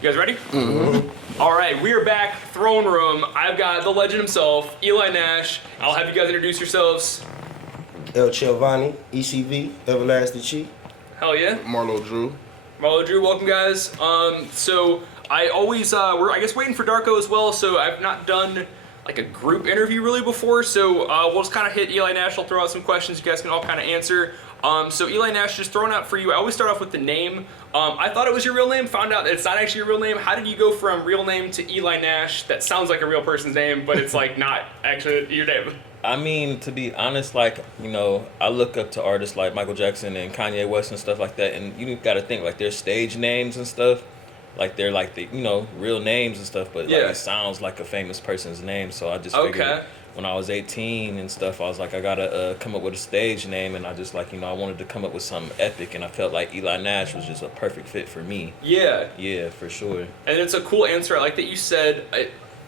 You guys ready? Mm-hmm. All right, we are back. Throne room. I've got the legend himself, Eli Nash. I'll have you guys introduce yourselves. El Chelvani, ECV, Everlasting Cheat. Hell yeah. Marlo Drew. Marlo Drew, welcome guys. So I always, we're I guess waiting for Darko as well, so I've not done like a group interview really before, so we'll just kind of hit Eli Nash. I'll throw out some questions you guys can all kind of answer. So Eli Nash, just throwing out for you, I always start off with the name. I thought it was your real name, found out that it's not actually your real name. How did you go from real name to Eli Nash? That sounds like a real person's name, but it's like not actually your name. I mean, to be honest, like, you know, I look up to artists like Michael Jackson and Kanye West and stuff like that, and you gotta think, like, their stage names and stuff, like, they're like the, you know, real names and stuff, but like, it sounds like a famous person's name, so I just figured when I was 18 and stuff, I was like, I gotta come up with a stage name, and I just, like, you know, I wanted to come up with something epic, and I felt like Eli Nash was just a perfect fit for me. Yeah. Yeah, for sure. And it's a cool answer. I like that you said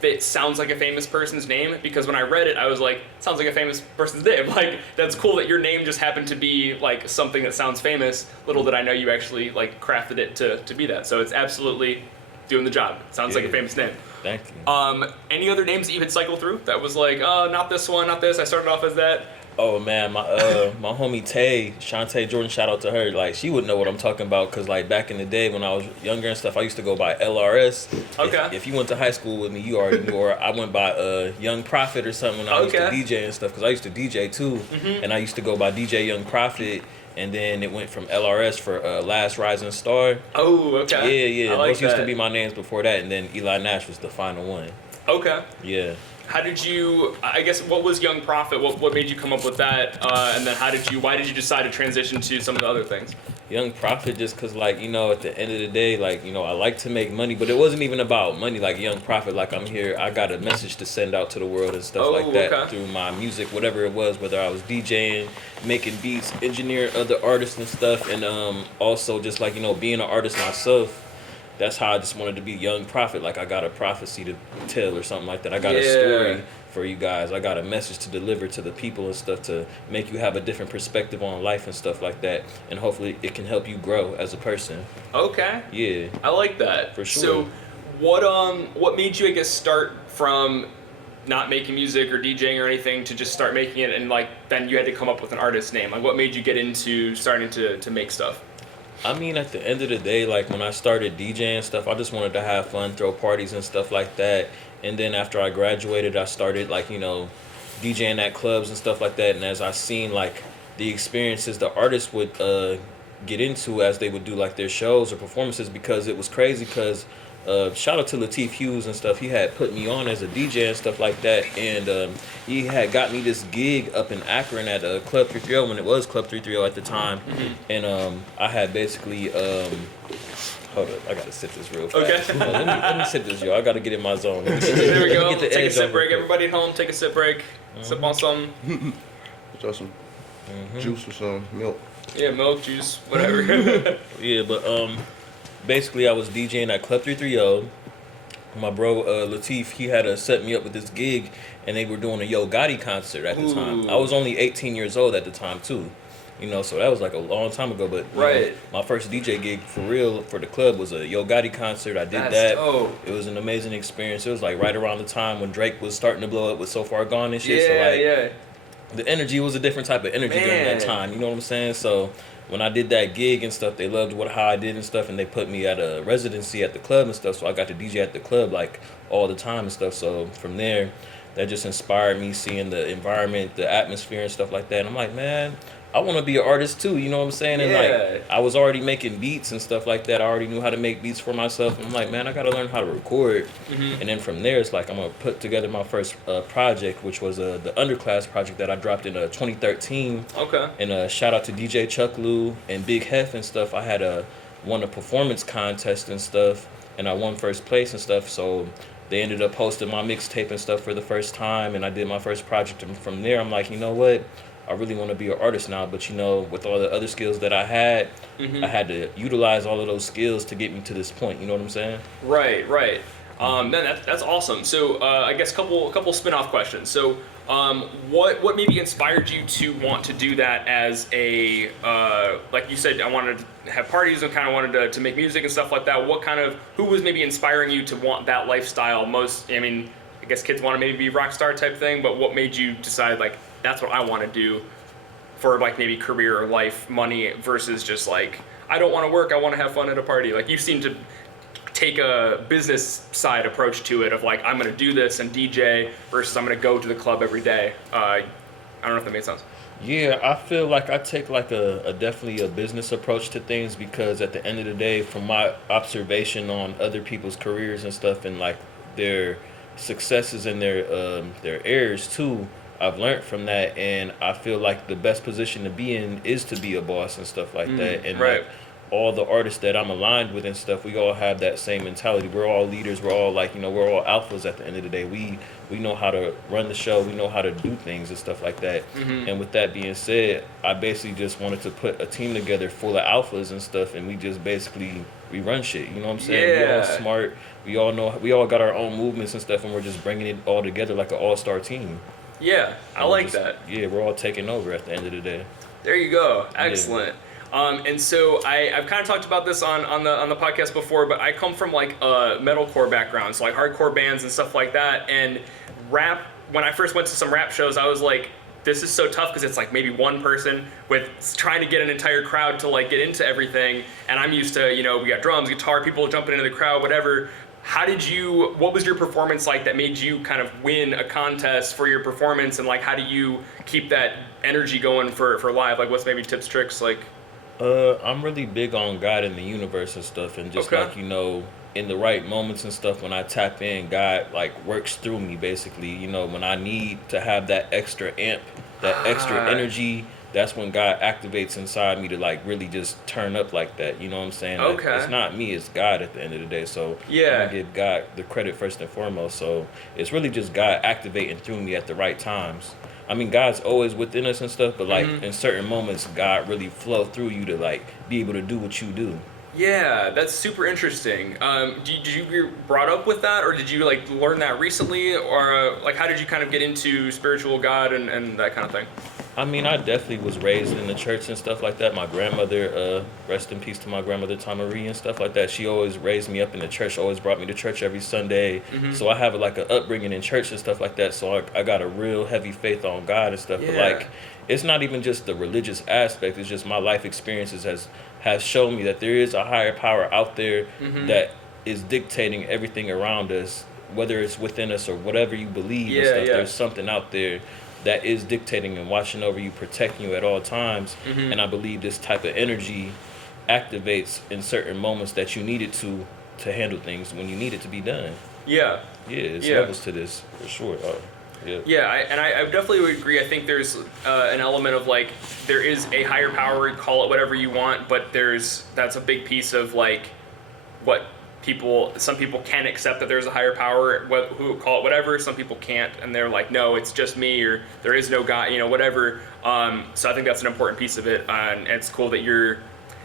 it sounds like a famous person's name, because when I read it, I was like, sounds like a famous person's name. Like, that's cool that your name just happened to be like something that sounds famous. Little did I know you actually like crafted it to be that. So it's absolutely doing the job. Sounds like a famous name. Thank you. Any other names that you had cycled through that was like, oh, not this one, not this, I started off as that? Oh man, my homie Tay, Shantae Jordan, shout out to her. Like, she would know what I'm talking about, cause like back in the day when I was younger and stuff, I used to go by LRS. Okay. If you went to high school with me, you already knew. Or I went by Young Prophet or something when I used to DJ and stuff, cause I used to DJ too, and I used to go by DJ Young Prophet. And then it went from LRS for Last Rising Star. Oh, okay. Yeah. I like Those used to be my names before that, and then Eli Nash was the final one. Okay. Yeah. How did you, I guess, what was Young Prophet? What made you come up with that? And then why did you decide to transition to some of the other things? Young Prophet, just because, like, you know, at the end of the day, like, you know, I like to make money, but it wasn't even about money. Like, Young Prophet, like, I'm here, I got a message to send out to the world and stuff like that through my music, whatever it was, whether I was DJing, making beats, engineering other artists and stuff, and also just, like, you know, being an artist myself. That's how I just wanted to be Young Prophet. Like, I got a prophecy to tell or something like that. I got a story for you guys. I got a message to deliver to the people and stuff to make you have a different perspective on life and stuff like that. And hopefully it can help you grow as a person. Okay. Yeah. I like that. For sure. So what made you, I guess, start from not making music or DJing or anything to just start making it, and like then you had to come up with an artist name? Like, what made you get into starting to make stuff? I mean, at the end of the day, like, when I started DJing and stuff, I just wanted to have fun, throw parties and stuff like that. And then after I graduated, I started, like, you know, DJing at clubs and stuff like that. And as I seen, like, the experiences the artists would get into as they would do, like, their shows or performances, because it was crazy, because shout out to Lateef Hughes and stuff. He had put me on as a DJ and stuff like that, and he had got me this gig up in Akron at Club 330 when it was Club 330 at the time. And I had basically hold up, I gotta sip this real fast. Okay. Let me sip this, yo. I gotta get in my zone. There we go. Get the Take a edge sip on break. real quick. Everybody at home, take a sip break. Sip on something. Throw some juice or some milk. Yeah, milk, juice, whatever. Yeah, but basically I was DJing at Club 330. My bro Lateef, he had set me up with this gig, and they were doing a Yo Gotti concert at the time. I was only 18 years old at the time too, you know, so that was like a long time ago. But you know, my first DJ gig for real for the club was a Yo Gotti concert. I did that. Dope. It was an amazing experience. It was like right around the time when Drake was starting to blow up with So Far Gone and shit. So like, the energy was a different type of energy during that time. You know what I'm saying? So when I did that gig and stuff, they loved how I did and stuff, and they put me at a residency at the club and stuff, so I got to DJ at the club like all the time and stuff. So from there, that just inspired me, seeing the environment, the atmosphere and stuff like that. And I'm like, man, I want to be an artist too, you know what I'm saying? And like, I was already making beats and stuff like that. I already knew how to make beats for myself. And I'm like, man, I got to learn how to record. And then from there, it's like, I'm going to put together my first project, which was the Underclass project that I dropped in 2013. Okay. And shout out to DJ Chuck Lou and Big Hef and stuff. I had won a performance contest and stuff, and I won first place and stuff. So they ended up hosting my mixtape and stuff for the first time, and I did my first project. And from there, I'm like, you know what? I really want to be an artist now, but you know, with all the other skills that I had I had to utilize all of those skills to get me to this point. You know what I'm saying? Right. Man, that's awesome. So I guess a couple spin-off questions. So what maybe inspired you to want to do that as a like you said, I wanted to have parties and kind of wanted to make music and stuff like that. Who was maybe inspiring you to want that lifestyle most? I mean, I guess kids want to maybe be rock star type thing, but what made you decide like that's what I want to do for like maybe career or life, money versus just like I don't want to work, I want to have fun at a party. Like you seem to take a business side approach to it of like I'm going to do this and DJ versus I'm going to go to the club every day. I don't know if that made sense. Yeah, I feel like I take like a definitely a business approach to things because at the end of the day, from my observation on other people's careers and stuff and like their successes and their errors too, I've learned from that, and I feel like the best position to be in is to be a boss and stuff like that. And right. like all the artists that I'm aligned with and stuff, we all have that same mentality. We're all leaders. We're all like, we're all alphas at the end of the day. We know how to run the show. We know how to do things and stuff like that. And with that being said, I basically just wanted to put a team together full of alphas and stuff, and we just basically, we run shit. You know what I'm saying? Yeah. We all smart. We all know, we all got our own movements and stuff, and we're just bringing it all together like an all-star team. Yeah, I like that. Yeah, we're all taking over at the end of the day. There you go. Excellent. And so I've kind of talked about this on the podcast before, but I come from like a metalcore background, so like hardcore bands and stuff like that. And rap, when I first went to some rap shows, I was like, this is so tough because it's like maybe one person with trying to get an entire crowd to like get into everything. And I'm used to, we got drums, guitar, people jumping into the crowd, whatever. What was your performance like that made you kind of win a contest for your performance, and like how do you keep that energy going for live? Like what's maybe tips, tricks, like? I'm really big on God and the universe and stuff, and just like, in the right moments and stuff, when I tap in, God like works through me basically, when I need to have that extra amp, that extra energy, that's when God activates inside me to like really just turn up like that. You know what I'm saying? Like, Okay. it's not me, it's God at the end of the day. So Yeah. I'm gonna give God the credit first and foremost. So it's really just God activating through me at the right times. I mean, God's always within us and stuff, but like in certain moments, God really flow through you to like be able to do what you do. Yeah, that's super interesting. Did you get brought up with that, or did you like learn that recently, or like how did you kind of get into spiritual God and that kind of thing? I mean, I definitely was raised in the church and stuff like that. My grandmother, rest in peace to my grandmother Tamarie and stuff like that. She always raised me up in the church, always brought me to church every Sunday. So I have like an upbringing in church and stuff like that. So I got a real heavy faith on God and stuff. Yeah. But like, it's not even just the religious aspect. It's just my life experiences has shown me that there is a higher power out there that is dictating everything around us, whether it's within us or whatever you believe and stuff. There's something out there that is dictating and watching over you, protecting you at all times. And I believe this type of energy activates in certain moments that you need it to handle things when you need it to be done. Yeah. It's levels to this, for sure. I definitely would agree. I think there's an element of like, there is a higher power, call it whatever you want, but that's a big piece of like what some people can accept that there's a higher power, who call it whatever, some people can't, and they're like, no, it's just me, or there is no God, whatever. So I think that's an important piece of it, and it's cool that you're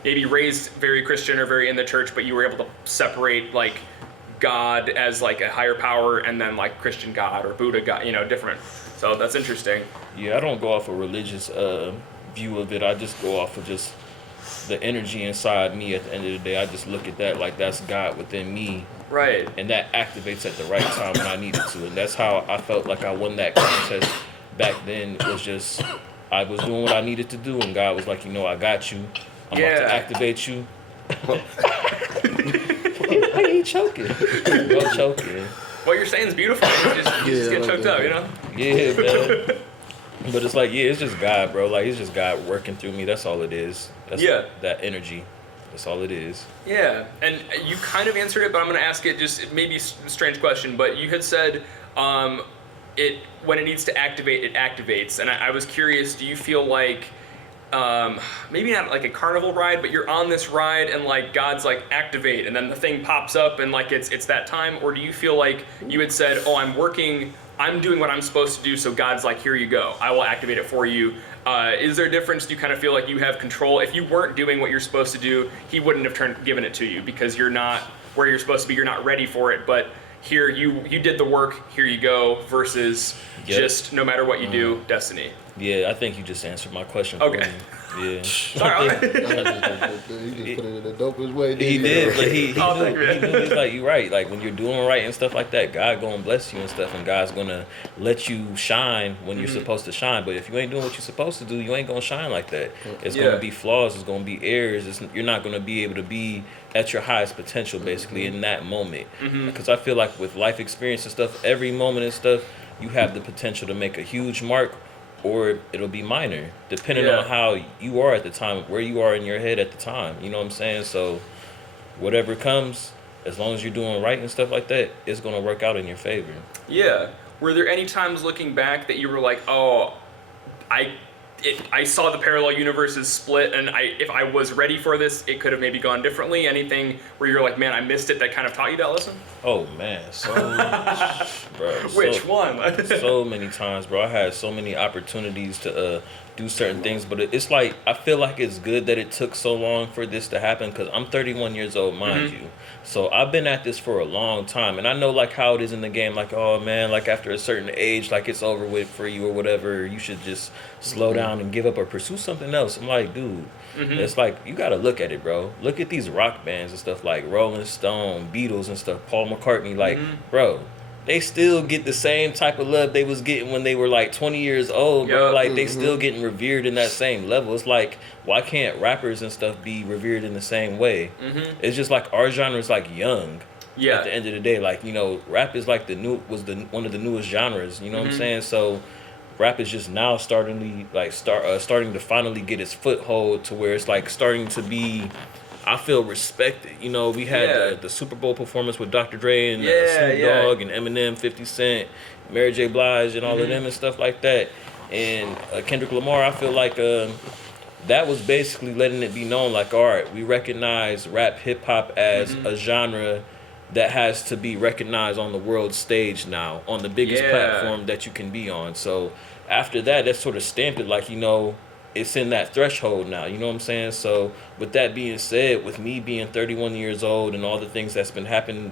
maybe raised very Christian or very in the church, but you were able to separate like God as like a higher power and then like Christian God or Buddha God, different. So that's interesting. Yeah, I don't go off a religious view of it. I just go off of just the energy inside me at the end of the day. I just look at that like that's God within me. Right. And that activates at the right time when I need it to. And that's how I felt like I won that contest back then. It was just, I was doing what I needed to do, and God was like, I got you. I'm about to activate you. Why are you choking? Go choking. What you're saying is beautiful. You just get choked up, Yeah, man. But it's like, it's just God, bro. Like, it's just God working through me. That's all it is. That's that energy. That's all it is. Yeah, and you kind of answered it, but I'm going to ask it just, it may be a strange question, but you had said when it needs to activate, it activates. And I was curious, do you feel like, maybe not like a carnival ride, but you're on this ride and like God's like activate, and then the thing pops up and like it's that time? Or do you feel like you had said, oh, I'm doing what I'm supposed to do, so God's like, here you go, I will activate it for you? Is there a difference? Do you kind of feel like you have control? If you weren't doing what you're supposed to do, he wouldn't have given it to you because you're not where you're supposed to be, you're not ready for it, but here you did the work, here you go, versus Yep. just no matter what you do, destiny. Yeah, I think you just answered my question. Okay. For me. Yeah. Sorry. He just put it in the dopest way. He did, but he Oh, thank you. knew he's like, you're right. Like when you're doing right and stuff like that, God gonna bless you and stuff, and God's gonna let you shine when you're supposed to shine. But if you ain't doing what you're supposed to do, you ain't gonna shine like that. It's Yeah. gonna be flaws. It's gonna be errors. You're not gonna be able to be at your highest potential basically in that moment. Because I feel like with life experience and stuff, every moment and stuff, you have the potential to make a huge mark, or it'll be minor, depending Yeah. on how you are at the time, where you are in your head at the time. You know what I'm saying? So whatever comes, as long as you're doing right and stuff like that, it's gonna work out in your favor. Yeah. Were there any times looking back that you were like, oh, I saw the parallel universes split, and if I was ready for this, it could have maybe gone differently? Anything where you're like, man, I missed it, that kind of taught you that lesson? Oh man, so bro, Which one? so many times, bro. I had so many opportunities to do certain things, but it's like I feel like it's good that it took so long for this to happen, because I'm 31 years old, mind you. So I've been at this for a long time, and I know like how it is in the game. Like, oh man, like after a certain age, like it's over with for you or whatever. You should just slow down and give up or pursue something else. I'm like, dude, it's like you gotta look at it, bro. Look at these rock bands and stuff like Rolling Stone, Beatles and stuff, Paul McCartney. Like, bro, they still get the same type of love they was getting when they were like 20 years old, bro. Yup. Like they still getting revered in that same level. It's like, why can't rappers and stuff be revered in the same way? It's just like our genre is like young. Yeah. At the end of the day, like, you know, rap is like one of the newest genres. You know what I'm saying? So rap is just now starting to finally get its foothold to where it's like starting to be, I feel, respected. You know, we had the Super Bowl performance with Dr. Dre and Snoop Dogg and Eminem, 50 Cent, Mary J. Blige, and all of them and stuff like that. And Kendrick Lamar, I feel like that was basically letting it be known, like, all right, we recognize rap hip hop as a genre that has to be recognized on the world stage now, on the biggest platform that you can be on. So after that, that sort of stamped it like, you know, it's in that threshold now, you know what I'm saying? So with that being said, with me being 31 years old and all the things that's been happening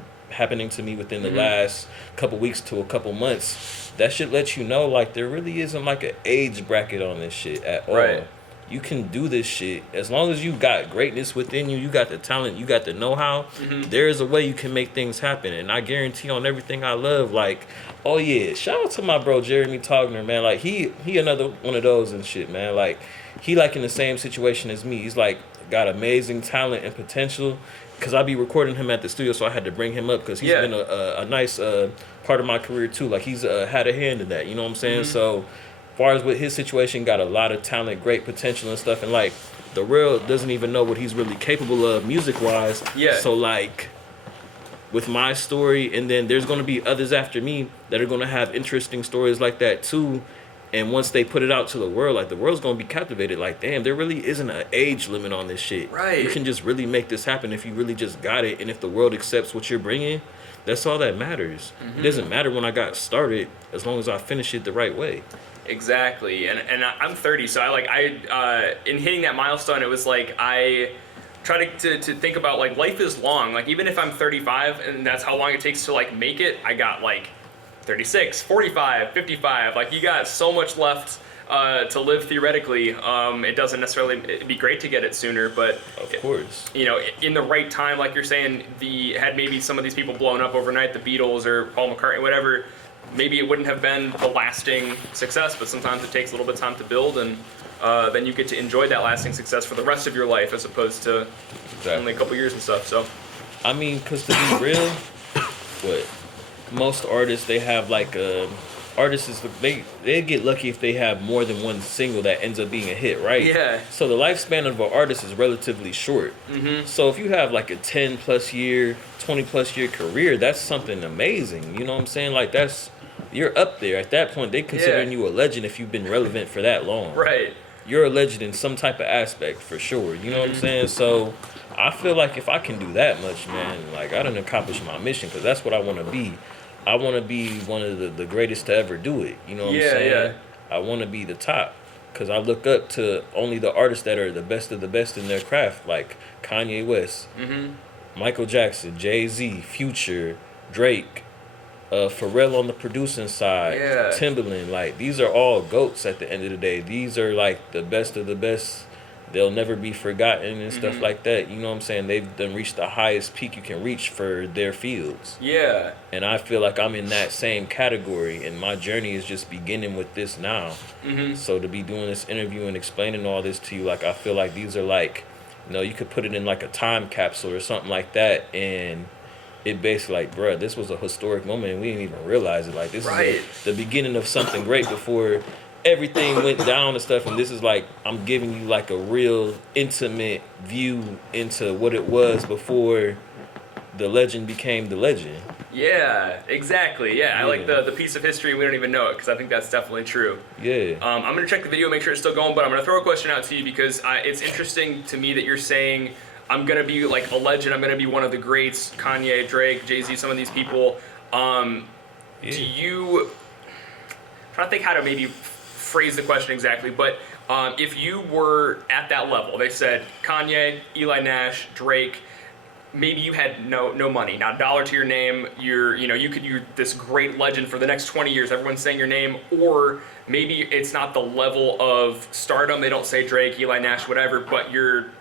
to me within the last couple weeks to a couple months, that should let you know, like, there really isn't like an age bracket on this shit at all. Right. You can do this shit as long as you got greatness within you. You got the talent, you got the know-how. There is a way you can make things happen, and I guarantee on everything I love. Like, oh yeah, shout out to my bro Jeremy Togner, man. Like he another one of those and shit, man. Like he like in the same situation as me. He's like got amazing talent and potential. Cause I be recording him at the studio, so I had to bring him up because he's been a nice part of my career too. Like he's had a hand in that. You know what I'm saying? So. As far as with his situation, got a lot of talent, great potential and stuff, and like the world doesn't even know what he's really capable of music wise. Yeah. So like with my story, and then there's gonna be others after me that are gonna have interesting stories like that too. And once they put it out to the world, like the world's gonna be captivated. Like, damn, there really isn't an age limit on this shit. Right. You can just really make this happen if you really just got it, and if the world accepts what you're bringing. That's all that matters. It doesn't matter when I got started, as long as I finish it the right way. Exactly, and I'm 30, so I in hitting that milestone, it was like I try to think about like life is long. Like even if I'm 35 and that's how long it takes to like make it, I got like 36, 45, 55. Like you got so much left to live theoretically. It doesn't necessarily, it'd be great to get it sooner, but Of course. you know, in the right time, like you're saying, had maybe some of these people blown up overnight, the Beatles or Paul McCartney, whatever. Maybe it wouldn't have been the lasting success, but sometimes it takes a little bit of time to build, and then you get to enjoy that lasting success for the rest of your life, as opposed to only a couple years and stuff. So, I mean, because to be real, what most artists, they have like they get lucky if they have more than one single that ends up being a hit, right? Yeah. So the lifespan of an artist is relatively short. So if you have like a 10 plus year, 20 plus year career, that's something amazing. You know what I'm saying? Like you're up there. At that point, they considering you a legend if you've been relevant for that long. right. You're a legend in some type of aspect for sure. You know what I'm saying? So I feel like if I can do that much, man, like I done accomplished my mission, because that's what I want to be. I want to be one of the greatest to ever do it. You know what I'm saying? I want to be the top, because I look up to only the artists that are the best of the best in their craft, like Kanye West, Michael Jackson, Jay-Z, Future, Drake, Pharrell on the producing side, Yeah. Timbaland, like these are all GOATs at the end of the day. These are like the best of the best. They'll never be forgotten and stuff like that. You know what I'm saying? They've done reached the highest peak you can reach for their fields. Yeah. And I feel like I'm in that same category, and my journey is just beginning with this now. So to be doing this interview and explaining all this to you, like I feel like these are like, you know, you could put it in like a time capsule or something like that, and it basically like, bruh, this was a historic moment and we didn't even realize it. Like this is the beginning of something great before everything went down and stuff. And this is like, I'm giving you like a real intimate view into what it was before the legend became the legend. Yeah, exactly. Yeah, I like the piece of history we don't even know it, because I think that's definitely true. Yeah. I'm going to check the video, make sure it's still going, but I'm going to throw a question out to you because it's interesting to me that you're saying I'm going to be like a legend, I'm going to be one of the greats, Kanye, Drake, Jay-Z, some of these people. Do you... I'm trying to think how to maybe phrase the question exactly, but if you were at that level, they said Kanye, Eli Nash, Drake, maybe you had no money, not a dollar to your name, you're this great legend for the next 20 years, everyone's saying your name, or maybe it's not the level of stardom, they don't say Drake, Eli Nash, whatever, but you're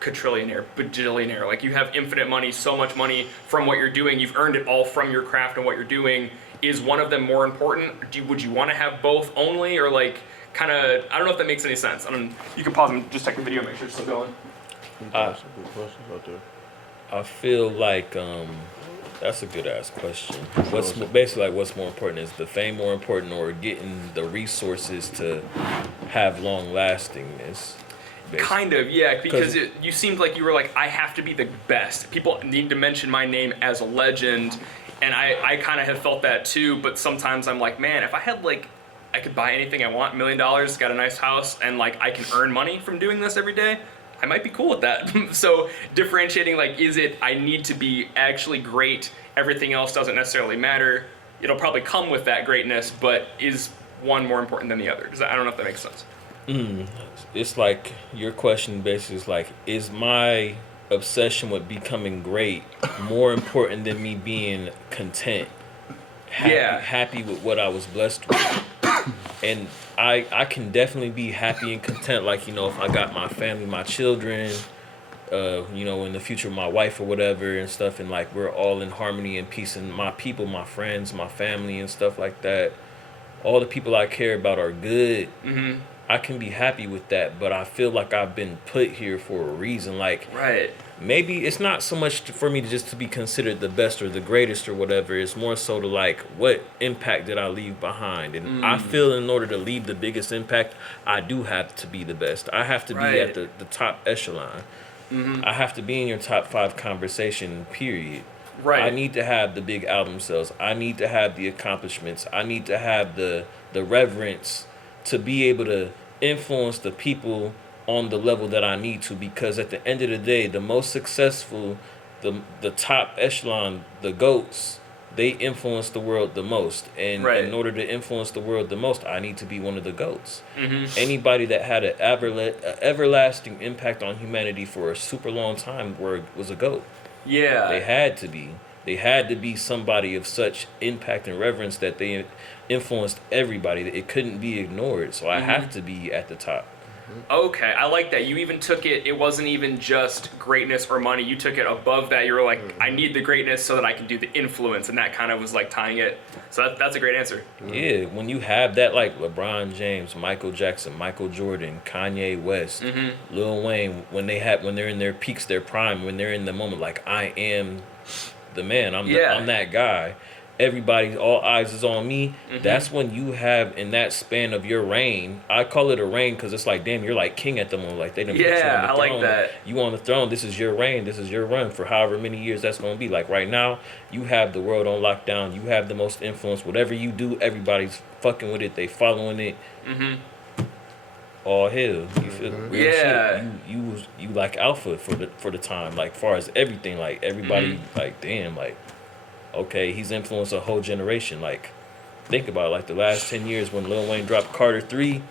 quadrillionaire, bajillionaire, like you have infinite money, so much money from what you're doing, you've earned it all from your craft and what you're doing. Is one of them more important? Would you want to have both only, or like kind of, I don't know if that makes any sense. You can pause and just check the video, make sure it's still going. That's some good questions out there. I feel like that's a good ass question. What's basically like what's more important, is the fame more important or getting the resources to have long lastingness? Kind of, yeah, because you seemed like you were like, I have to be the best. People need to mention my name as a legend, and I kind of have felt that too, but sometimes I'm like, man, if I had like, I could buy anything I want, $1 million, got a nice house, and like I can earn money from doing this every day, I might be cool with that. So differentiating, like, is it I need to be actually great, everything else doesn't necessarily matter, it'll probably come with that greatness, but is one more important than the other? I don't know if that makes sense. It's like your question basically is like, is my obsession with becoming great more important than me being content, happy with what I was blessed with? And I can definitely be happy and content, like, you know, if I got my family, my children, you know, in the future my wife or whatever and stuff, and like we're all in harmony and peace, and my people, my friends, my family and stuff like that, all the people I care about are good. I can be happy with that, but I feel like I've been put here for a reason. Like, maybe it's not so much for me to be considered the best or the greatest or whatever. It's more so to like, what impact did I leave behind? And I feel in order to leave the biggest impact, I do have to be the best. I have to be at the top echelon. I have to be in your top 5 conversation, period. I need to have the big album sales. I need to have the accomplishments. I need to have the reverence to be able to influence the people on the level that I need to, because at the end of the day, the most successful, the top echelon, the GOATs, they influence the world the most. And in order to influence the world the most, I need to be one of the GOATs. Anybody that had an everlasting impact on humanity for a super long time was a GOAT. They had to be. They had to be somebody of such impact and reverence that they influenced everybody. It couldn't be ignored. So I have to be at the top. Okay, I like that. You even took it wasn't even just greatness or money. You took it above that. You were like, I need the greatness so that I can do the influence. And that kind of was like tying it. So that's a great answer. Yeah, when you have that, like LeBron James, Michael Jackson, Michael Jordan, Kanye West, Lil Wayne, when they're in their peaks, their prime, when they're in the moment, like, I am the man, I'm that guy, everybody, all eyes is on me. That's when you have, in that span of your reign, I call it a reign because it's like, damn, you're like king at the moment. Like, they done put you on the throne. I like that. You on the throne, this is your reign, this is your run for however many years that's going to be. Like, right now, you have the world on lockdown, you have the most influence. Whatever you do, everybody's fucking with it, they following it. All hell, you feel real shit. You like alpha for the time, like far as everything, like everybody, like, damn, like, okay, he's influenced a whole generation. Like, think about it, like the last 10 years when Lil Wayne dropped Carter 3.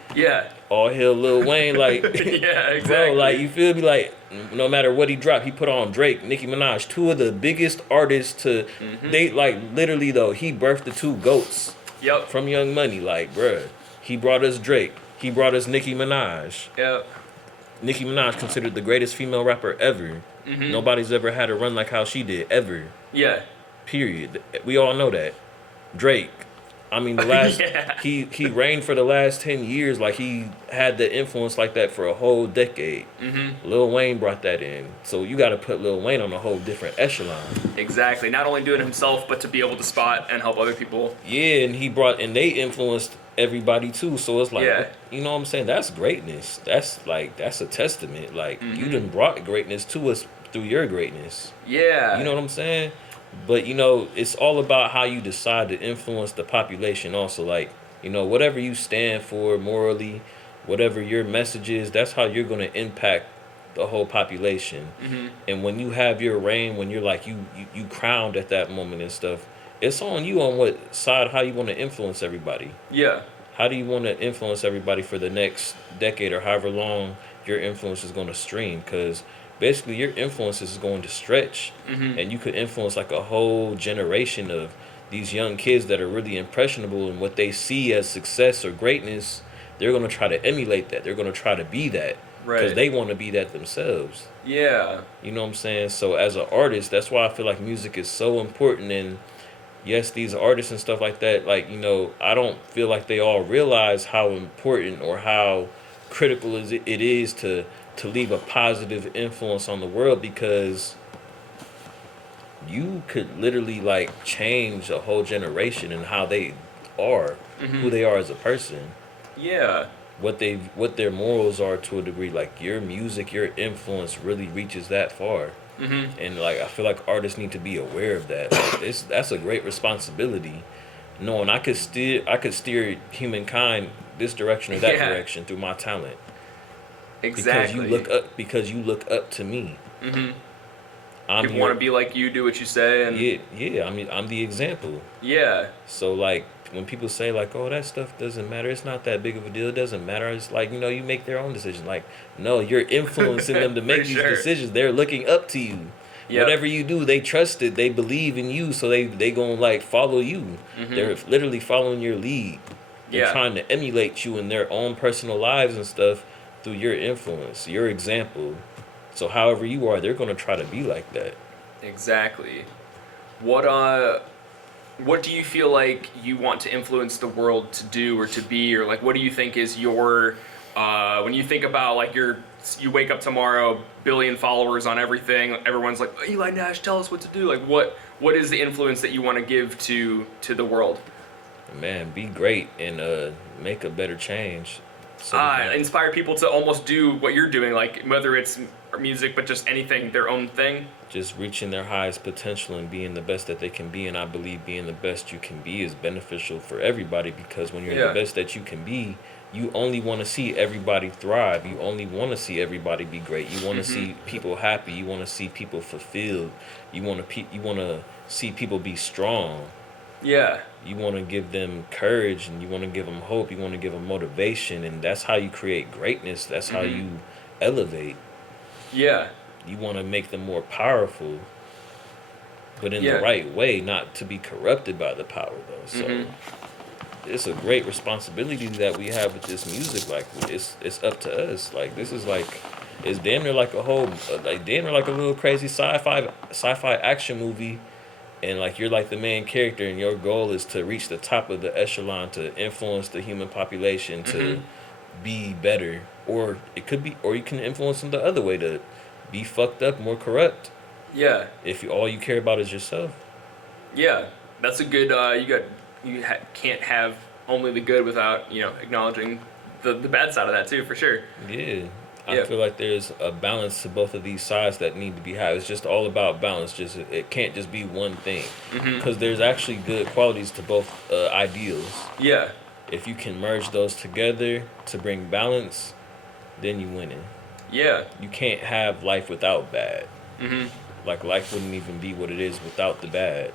All hell Lil Wayne, like, exactly. Bro, like, you feel me, like, no matter what he dropped, he put on Drake, Nicki Minaj, two of the biggest artists to they like literally though, he birthed the two GOATs from Young Money. Like, bruh, he brought us Drake. He brought us Nicki Minaj. Yep. Nicki Minaj considered the greatest female rapper ever. Nobody's ever had a run like how she did, ever. Yeah. Period. We all know that. Drake. I mean, the last he reigned for the last 10 years. Like, he had the influence like that for a whole decade. Lil Wayne brought that in, so you got to put Lil Wayne on a whole different echelon. Exactly. Not only do it himself, but to be able to spot and help other people. Yeah, and they influenced everybody too. So it's like, you know what I'm saying? That's greatness. That's a testament. Like, you done brought greatness to us through your greatness. Yeah. You know what I'm saying? But, you know, it's all about how you decide to influence the population also. Like, you know, whatever you stand for morally, whatever your message is, that's how you're going to impact the whole population. And when you have your reign, when you're like, you crowned at that moment and stuff, it's on you on what side, how you want to influence everybody. Yeah. How do you want to influence everybody for the next decade or however long your influence is going to stream? Because basically your influence is going to stretch, and you could influence like a whole generation of these young kids that are really impressionable, and what they see as success or greatness, they're going to try to emulate that. They're going to try to be that because they want to be that themselves. Yeah. You know what I'm saying? So as an artist, that's why I feel like music is so important. And yes, these artists and stuff like that, like, you know, I don't feel like they all realize how important or how critical it is to leave a positive influence on the world, because you could literally like change a whole generation and how they are, who they are as a person. Yeah. What their morals are to a degree. Like, your music, your influence really reaches that far. And like, I feel like artists need to be aware of that. Like, that's a great responsibility, knowing I could steer humankind this direction or that direction through my talent. Exactly. Because you look up to me. People want to be like you, do what you say, and I'm the example. Yeah. So like, when people say like, oh, that stuff doesn't matter, it's not that big of a deal, it doesn't matter, it's like, you know, you make their own decision. Like, no, you're influencing them to make these decisions. They're looking up to you. Whatever you do, they trust it, they believe in you, so they gonna like follow you. They're literally following your lead. They're trying to emulate you in their own personal lives and stuff through your influence, your example. So however you are, they're gonna try to be like that. Exactly. What do you feel like you want to influence the world to do or to be, or like, what do you think is your when you think about like you wake up tomorrow, billion followers on everything, everyone's like, Eli Nash, tell us what to do. Like, what is the influence that you want to give to the world? Man, be great and make a better change. So inspire people to almost do what you're doing, like whether it's music, but just anything, their own thing. Just reaching their highest potential and being the best that they can be. And I believe being the best you can be is beneficial for everybody, because when you're the best that you can be, you only want to see everybody thrive. You only want to see everybody be great. You want to see people happy. You want to see people fulfilled. You want to see people be strong. Yeah. You want to give them courage, and you want to give them hope. You want to give them motivation, and that's how you create greatness. That's how you elevate. Yeah. You want to make them more powerful, but in the right way, not to be corrupted by the power, though. So it's a great responsibility that we have with this music. Like, it's up to us. Like, this is like, it's damn near like a little crazy sci-fi action movie. And like, you're like the main character, and your goal is to reach the top of the echelon, to influence the human population to be better, or you can influence them the other way, to be fucked up, more corrupt. Yeah. If all you care about is yourself. Yeah, that's a good. Can't have only the good without acknowledging the bad side of that too, for sure. Yeah. I feel like there's a balance to both of these sides that need to be had. It's just all about balance. It can't just be one thing, because there's actually good qualities to both ideals. Yeah. If you can merge those together to bring balance, then you winning. Yeah. You can't have life without bad. Like, life wouldn't even be what it is without the bad.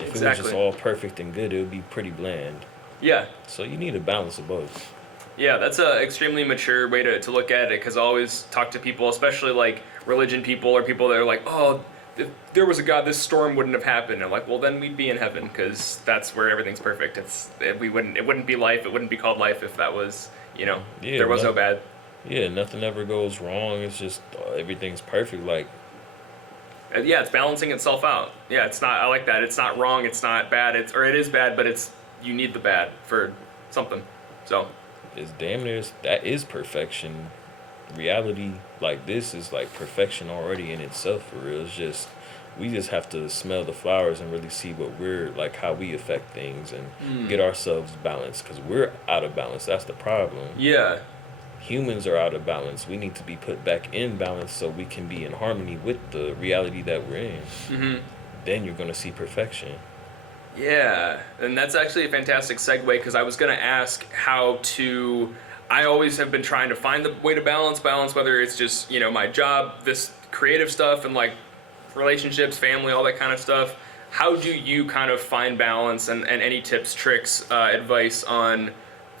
If it was just all perfect and good, it would be pretty bland. Yeah. So you need a balance of both. Yeah, that's a extremely mature way to look at it, because I always talk to people, especially like religion people or people that are like, oh, if there was a God, this storm wouldn't have happened. I'm like, well, then we'd be in heaven, because that's where everything's perfect. It wouldn't be life. It wouldn't be called life if that was, Yeah, there was no bad. Yeah, nothing ever goes wrong. It's just everything's perfect. Like, Yeah, it's balancing itself out. Yeah, it's not. I like that. It's not wrong. It's not bad. It is bad, but you need the bad for something. So. it's damn near that is perfection. Reality like this is like perfection already in itself for real. It's just we just have to smell the flowers and really see what we're like, how we affect things and get ourselves balanced, because we're out of balance. That's the problem. Yeah. Humans are out of balance. We need to be put back in balance so we can be in harmony with the reality that we're in. Mm-hmm. Then you're gonna see perfection. Yeah, and that's actually a fantastic segue, because I was going to ask how to. I always have been trying to find the way to balance, whether it's just, my job, this creative stuff, and like relationships, family, all that kind of stuff. How do you kind of find balance, and any tips, tricks, advice on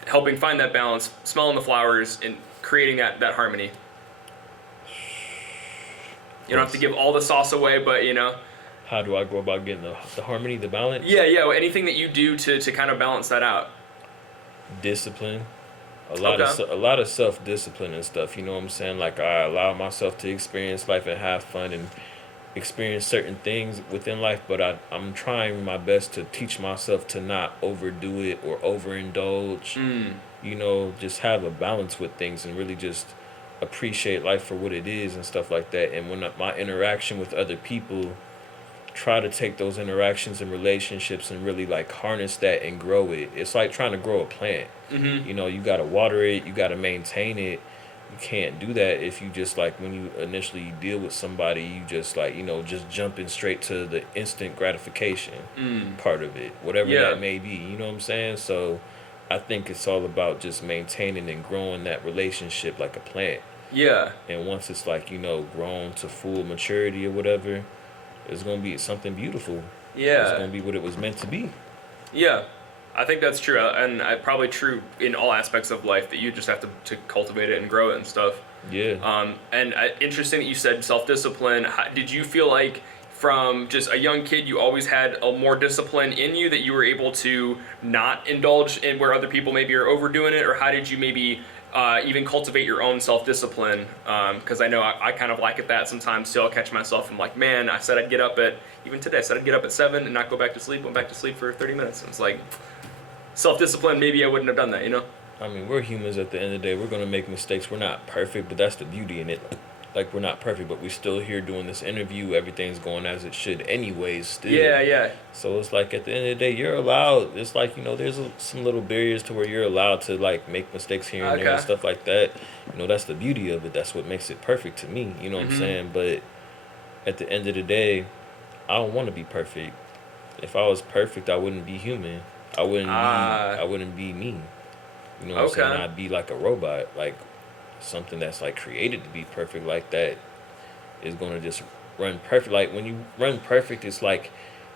helping find that balance, smelling the flowers, and creating that harmony? You don't have to give all the sauce away, but How do I go about getting the harmony, the balance? Yeah, anything that you do to kind of balance that out. Discipline. A lot of self-discipline and stuff, you know what I'm saying? Like, I allow myself to experience life and have fun and experience certain things within life, but I'm trying my best to teach myself to not overdo it or overindulge. Just have a balance with things and really just appreciate life for what it is and stuff like that. And when my interaction with other people, try to take those interactions and relationships and really like harness that and grow it. It's like trying to grow a plant. You got to water it, you got to maintain it. You can't do that if you just like, when you initially deal with somebody, you just like, just jumping straight to the instant gratification part of it, whatever that may be. You know what I'm saying? So I think it's all about just maintaining and growing that relationship like a plant. Yeah. And once it's like, grown to full maturity or whatever, it's going to be something beautiful. Yeah. It's going to be what it was meant to be. Yeah. I think that's true, and probably true in all aspects of life, that you just have to cultivate it and grow it and stuff. Yeah. And interesting that you said self-discipline. Did you feel like from just a young kid you always had a more discipline in you, that you were able to not indulge in where other people maybe are overdoing it? Or how did you maybe even cultivate your own self-discipline? Because I know I kind of lack at that sometimes too. I'll catch myself, I'm like, man, I said I'd get up at, even today, I said I'd get up at 7 and not go back to sleep. Went back to sleep for 30 minutes. And it's like, self-discipline, maybe I wouldn't have done that, I mean, we're humans at the end of the day. We're going to make mistakes. We're not perfect, but that's the beauty in it. Like, we're not perfect, but we're still here doing this interview. Everything's going as it should anyways still. Yeah. So it's like, at the end of the day, you're allowed. It's like, there's some little barriers to where you're allowed to, like, make mistakes here and there and stuff like that. That's the beauty of it. That's what makes it perfect to me. You know what I'm saying? But at the end of the day, I don't want to be perfect. If I was perfect, I wouldn't be human. I wouldn't be me. You know what I'm saying? I'd be like a robot, like something that's like created to be perfect like that is going to just run perfect. Like when you run perfect, it's like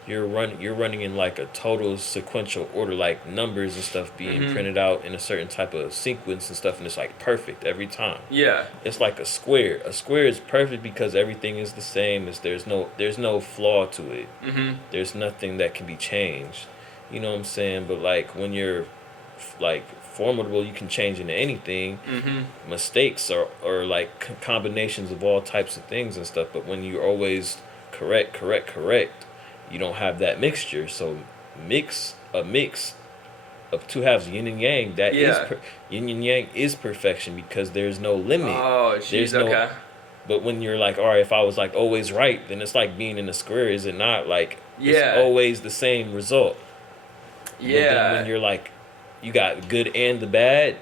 you're running in like a total sequential order, like numbers and stuff being printed out in a certain type of sequence and stuff, and it's like perfect every time. Yeah. It's like a square. A square is perfect because everything is the same. There's no flaw to it. There's nothing that can be changed. You know what I'm saying? But like when you're like formidable, you can change into anything. Mistakes are like combinations of all types of things and stuff. But when you're always correct, you don't have that mixture. So a mix of two halves, yin and yang. That is yin and yang is perfection because there's no limit. Oh, jeez. Okay. But when you're like, all right, if I was like always right, then it's like being in a square. Is it not? Like it's always the same result. Yeah. But then when you're like, you got good and the bad,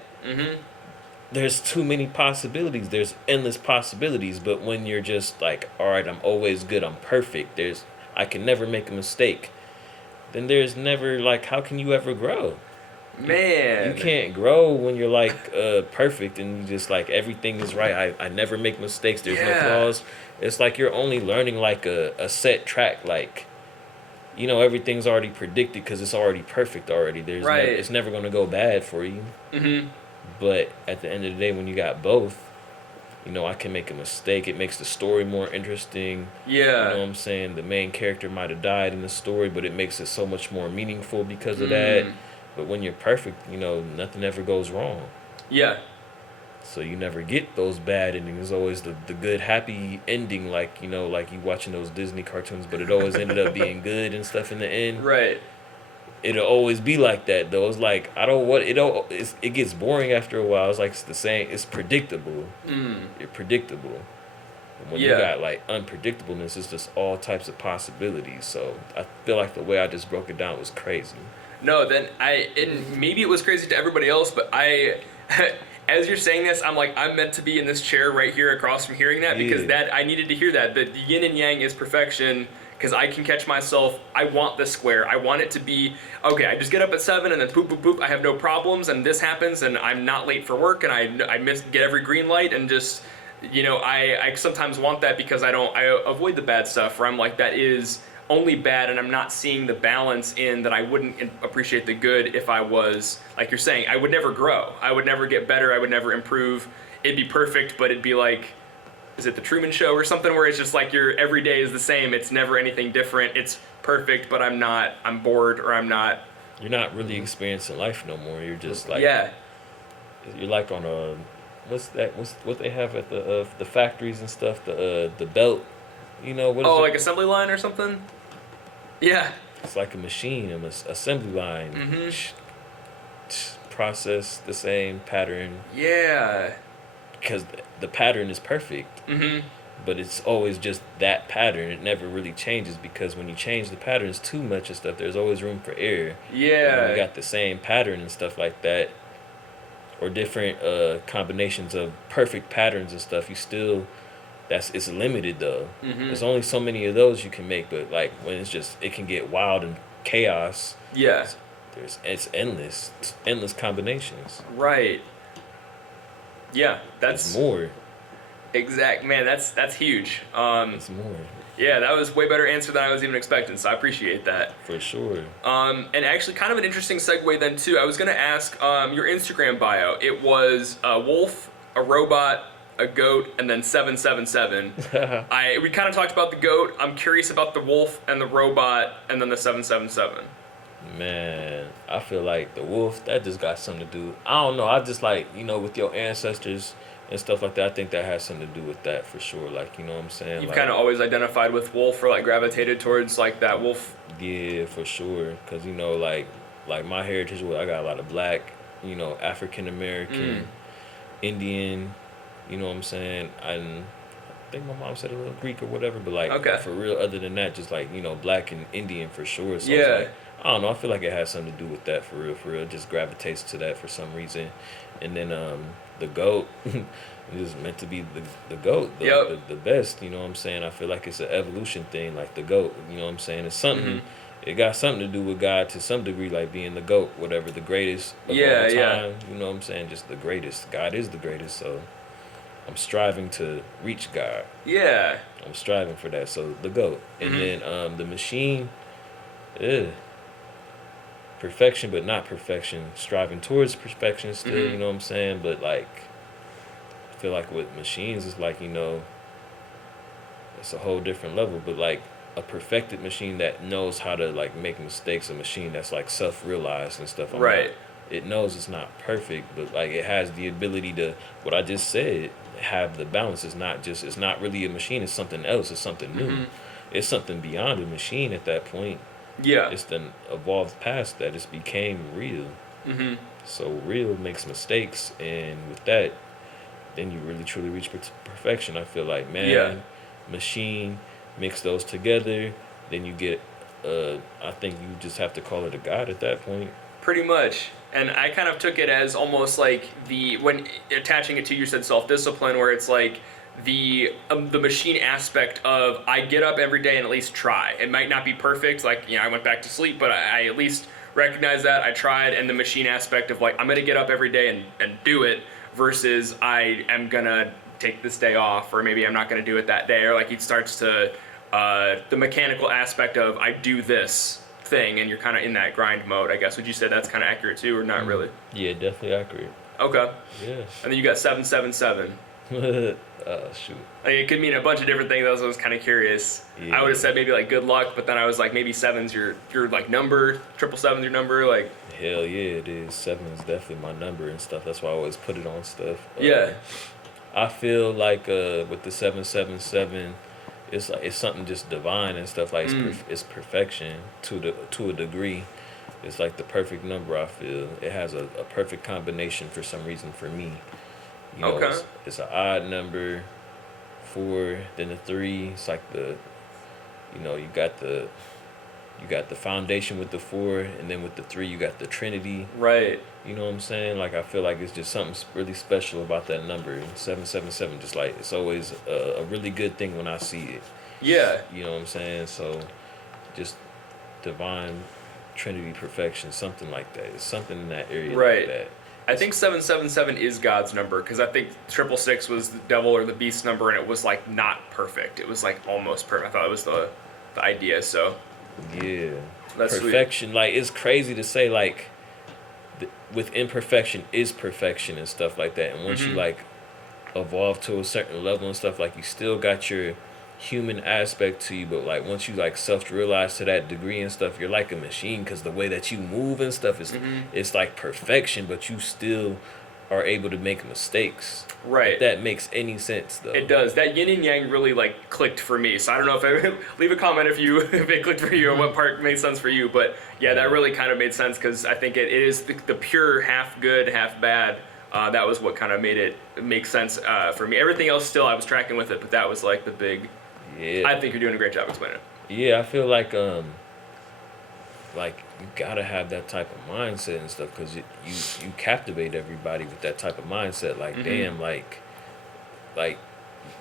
there's too many possibilities. There's endless possibilities. But when you're just like, all right, I'm always good, I'm perfect, I can never make a mistake, then there's never like, how can you ever grow? Man. You can't grow when you're like perfect and you just like everything is right. I never make mistakes. There's no flaws. It's like you're only learning like a set track, like everything's already predicted because it's already perfect already. It's never going to go bad for you. But at the end of the day, when you got both, you know, I can make a mistake. It makes the story more interesting. Yeah. You know what I'm saying? The main character might have died in the story, but it makes it so much more meaningful because of that. But when you're perfect, you know, nothing ever goes wrong. Yeah. So you never get those bad endings. There's always the good, happy ending, like, you know, like you watching those Disney cartoons, but it always ended up being good and stuff in the end. Right. It'll always be like that, though. It's like, it gets boring after a while. It's like it's the same. It's predictable. You're predictable. And when you got, like, unpredictableness, it's just all types of possibilities. So I feel like the way I just broke it down was crazy. No, then and maybe it was crazy to everybody else, but as you're saying this, I'm like, I'm meant to be in this chair right here across from hearing that, because I needed to hear that. The yin and yang is perfection, because I can catch myself. I want this square. I want it to be, okay, I just get up at 7 and then poop, poop, poop. I have no problems, and this happens, and I'm not late for work, and I get every green light, and just, you know, I sometimes want that because I avoid the bad stuff, where I'm like, that is only bad, and I'm not seeing the balance in that. I wouldn't appreciate the good if I was, like you're saying, I would never grow. I would never get better. I would never improve. It'd be perfect, but it'd be like, is it the Truman Show or something, where it's just like your every day is the same. It's never anything different. It's perfect, but I'm bored, or I'm not. You're not really experiencing life no more. You're just like, you're like on a, what they have at the factories and stuff, the belt, you know, what is it? Like assembly line or something? Yeah. It's like a machine, an assembly line. Process the same pattern. Yeah. Because the pattern is perfect. But it's always just that pattern. It never really changes, because when you change the patterns too much and stuff, there's always room for error. Yeah. When you got the same pattern and stuff like that, or different combinations of perfect patterns and stuff, you still, it's limited though. There's only so many of those you can make, but like when it can get wild and chaos. Yeah. It's endless. It's endless combinations. Right. Yeah, that's more. Exact, man. That's huge. It's more. Yeah, that was way better answer than I was even expecting. So I appreciate that. For sure. And actually, kind of an interesting segue then too. I was gonna ask your Instagram bio. It was a wolf, a robot, a goat, and then 777. We kind of talked about the goat. I'm curious about the wolf and the robot, and then the 777. Man, I feel like the wolf, that just got something to do. I don't know. I just like, you know, with your ancestors and stuff like that, I think that has something to do with that for sure. Like, you know what I'm saying? You've like, kind of always identified with wolf, or like gravitated towards like that wolf. Yeah, for sure. Because, you know, like my heritage, I got a lot of black, you know, African American, Indian, you know what I'm saying? I think my mom said a little Greek or whatever, but like for real, other than that, just like, you know, black and Indian for sure. So it's like, I don't know, I feel like it has something to do with that for real. It just gravitates to that for some reason. And then the goat is meant to be the goat, the best, you know what I'm saying? I feel like it's an evolution thing, like the goat, you know what I'm saying? It's something, it got something to do with God to some degree, like being the goat, whatever, the greatest of all time, you know what I'm saying? Just the greatest. God is the greatest, so I'm striving to reach God. Yeah. I'm striving for that, so the goat. And then the machine, perfection, but not perfection. Striving towards perfection still, you know what I'm saying? But like, I feel like with machines, it's like, you know, it's a whole different level. But like a perfected machine that knows how to like make mistakes, a machine that's like self-realized and stuff. It knows it's not perfect, but like it has the ability to, what I just said, have the balance. It's not really a machine. It's something else. It's something new. It's something beyond a machine at that point. Yeah. It's then evolved past that. It's became real. So real makes mistakes, and with that, then you really truly reach perfection. I feel like, man, machine, mix those together, then you get, I think you just have to call it a god at that point. Pretty much. And I kind of took it as almost like when attaching it to, you said self-discipline, where it's like the machine aspect of, I get up every day and at least try. It might not be perfect, like, you know, I went back to sleep, but I at least recognize that I tried. And the machine aspect of like, I'm gonna get up every day and do it, versus I am gonna take this day off, or maybe I'm not gonna do it that day, or like it starts to the mechanical aspect of, I do this thing, and you're kind of in that grind mode, I guess. Would you say that's kind of accurate too, or not really? Yeah, definitely accurate. Okay. Yeah. And then you got 777. Shoot. Like, it could mean a bunch of different things. I was kind of curious. Yeah. I would have said maybe like good luck, but then I was like maybe seven's your like number, 777's your number, like. Hell yeah, it is. 7 is definitely my number and stuff. That's why I always put it on stuff. Yeah. I feel like with the 777, it's like it's something just divine and stuff. Like it's perfection to a degree. It's like the perfect number. I feel it has a perfect combination for some reason for me. You know, Okay. It's an odd number, 4, then the 3. It's like the, you know, you got the foundation with the 4, and then with the 3 you got the Trinity. Right. You know what I'm saying? Like I feel like it's just something really special about that number. And 777, just like it's always a really good thing when I see it. Yeah. You know what I'm saying? So, just divine Trinity perfection, something like that. It's something in that area Right. like that. I think 777 is God's number because I think 666 was the devil or the beast number, and it was like not perfect. It was like almost perfect. I thought it was the idea. So Yeah. That's perfection. Like it's crazy to say like with imperfection is perfection and stuff like that. And once you like evolve to a certain level and stuff, like you still got your human aspect to you, but like once you like self-realize to that degree and stuff, you're like a machine because the way that you move and stuff is it's like perfection, but you still are able to make mistakes. Right. If that makes any sense though. It does. That yin and yang really like clicked for me. So I don't know if leave a comment if it clicked for you or what part made sense for you. But yeah, that really kind of made sense because I think it is the pure half good, half bad. That was what kind of made it make sense for me. Everything else still I was tracking with it, but that was like the big. Yeah. I think you're doing a great job explaining it. Yeah, I feel like you gotta have that type of mindset and stuff because you captivate everybody with that type of mindset. Like damn, like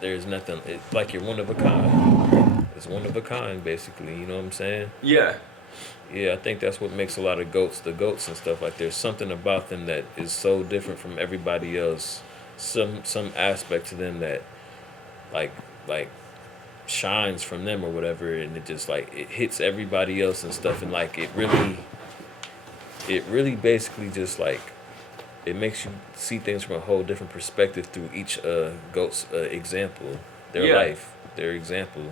there's nothing. Like you're one of a kind. It's one of a kind, basically. You know what I'm saying? Yeah. Yeah, I think that's what makes a lot of goats the goats and stuff. Like there's something about them that is so different from everybody else. Some aspect to them that like shines from them or whatever, and it just like it hits everybody else and stuff, and like it really basically just like it makes you see things from a whole different perspective through each goat's example, their life, their example.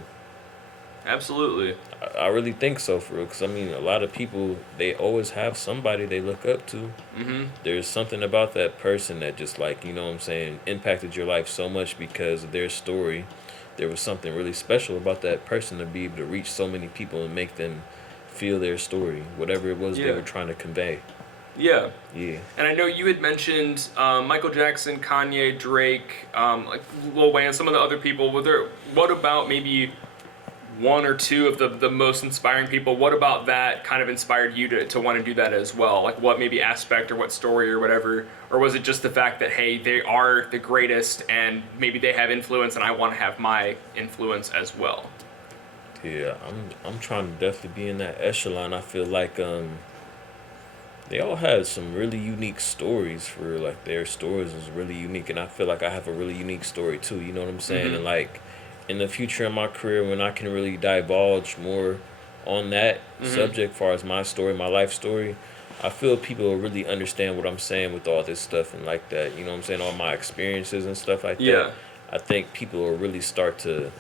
Absolutely. I really think so, for real, because I mean a lot of people, they always have somebody they look up to. There's something about that person that just like, you know what I'm saying, impacted your life so much because of their story. There was something really special about that person to be able to reach so many people and make them feel their story, whatever it was they were trying to convey. Yeah. Yeah. And I know you had mentioned Michael Jackson, Kanye, Drake, like Lil Wayne, some of the other people. What about maybe one or two of the most inspiring people? What about that kind of inspired you to want to do that as well? Like what maybe aspect or what story or whatever? Or was it just the fact that, hey, they are the greatest and maybe they have influence and I want to have my influence as well? Yeah, I'm trying to definitely be in that echelon. I feel like they all had some really unique stories for like their stories was really unique, and I feel like I have a really unique story too, you know what I'm saying? And like in the future in my career when I can really divulge more on that subject as far as my story, my life story, I feel people will really understand what I'm saying with all this stuff and like that, you know what I'm saying, all my experiences and stuff like that. I think people will really start to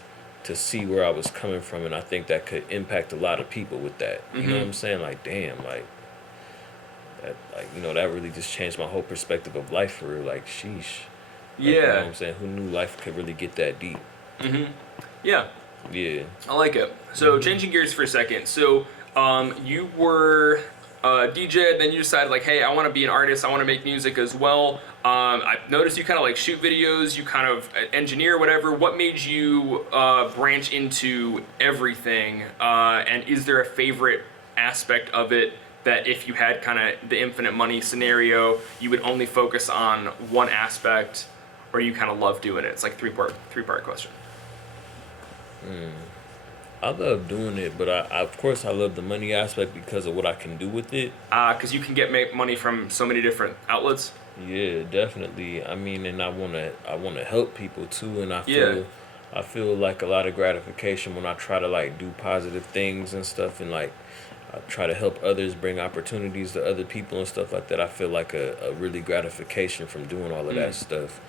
see where I was coming from, and I think that could impact a lot of people with that. You know what I'm saying? Like damn, like that, like, you know, that really just changed my whole perspective of life for real. Like sheesh. Like, you know what I'm saying? Who knew life could really get that deep? Yeah. Yeah. I like it. So changing gears for a second. So you were a DJ, and then you decided like, hey, I want to be an artist. I want to make music as well. I noticed you kind of like shoot videos. You kind of engineer, whatever. What made you branch into everything? And is there a favorite aspect of it that if you had kind of the infinite money scenario, you would only focus on one aspect, or you kind of love doing it? It's like three-part question. I love doing it, but I of course I love the money aspect because of what I can do with it. Because you can get money from so many different outlets. Yeah, definitely. I mean, and I wanna help people too, and I feel like a lot of gratification when I try to like do positive things and stuff, and like I try to help others, bring opportunities to other people and stuff like that. I feel like a really gratification from doing all of that stuff.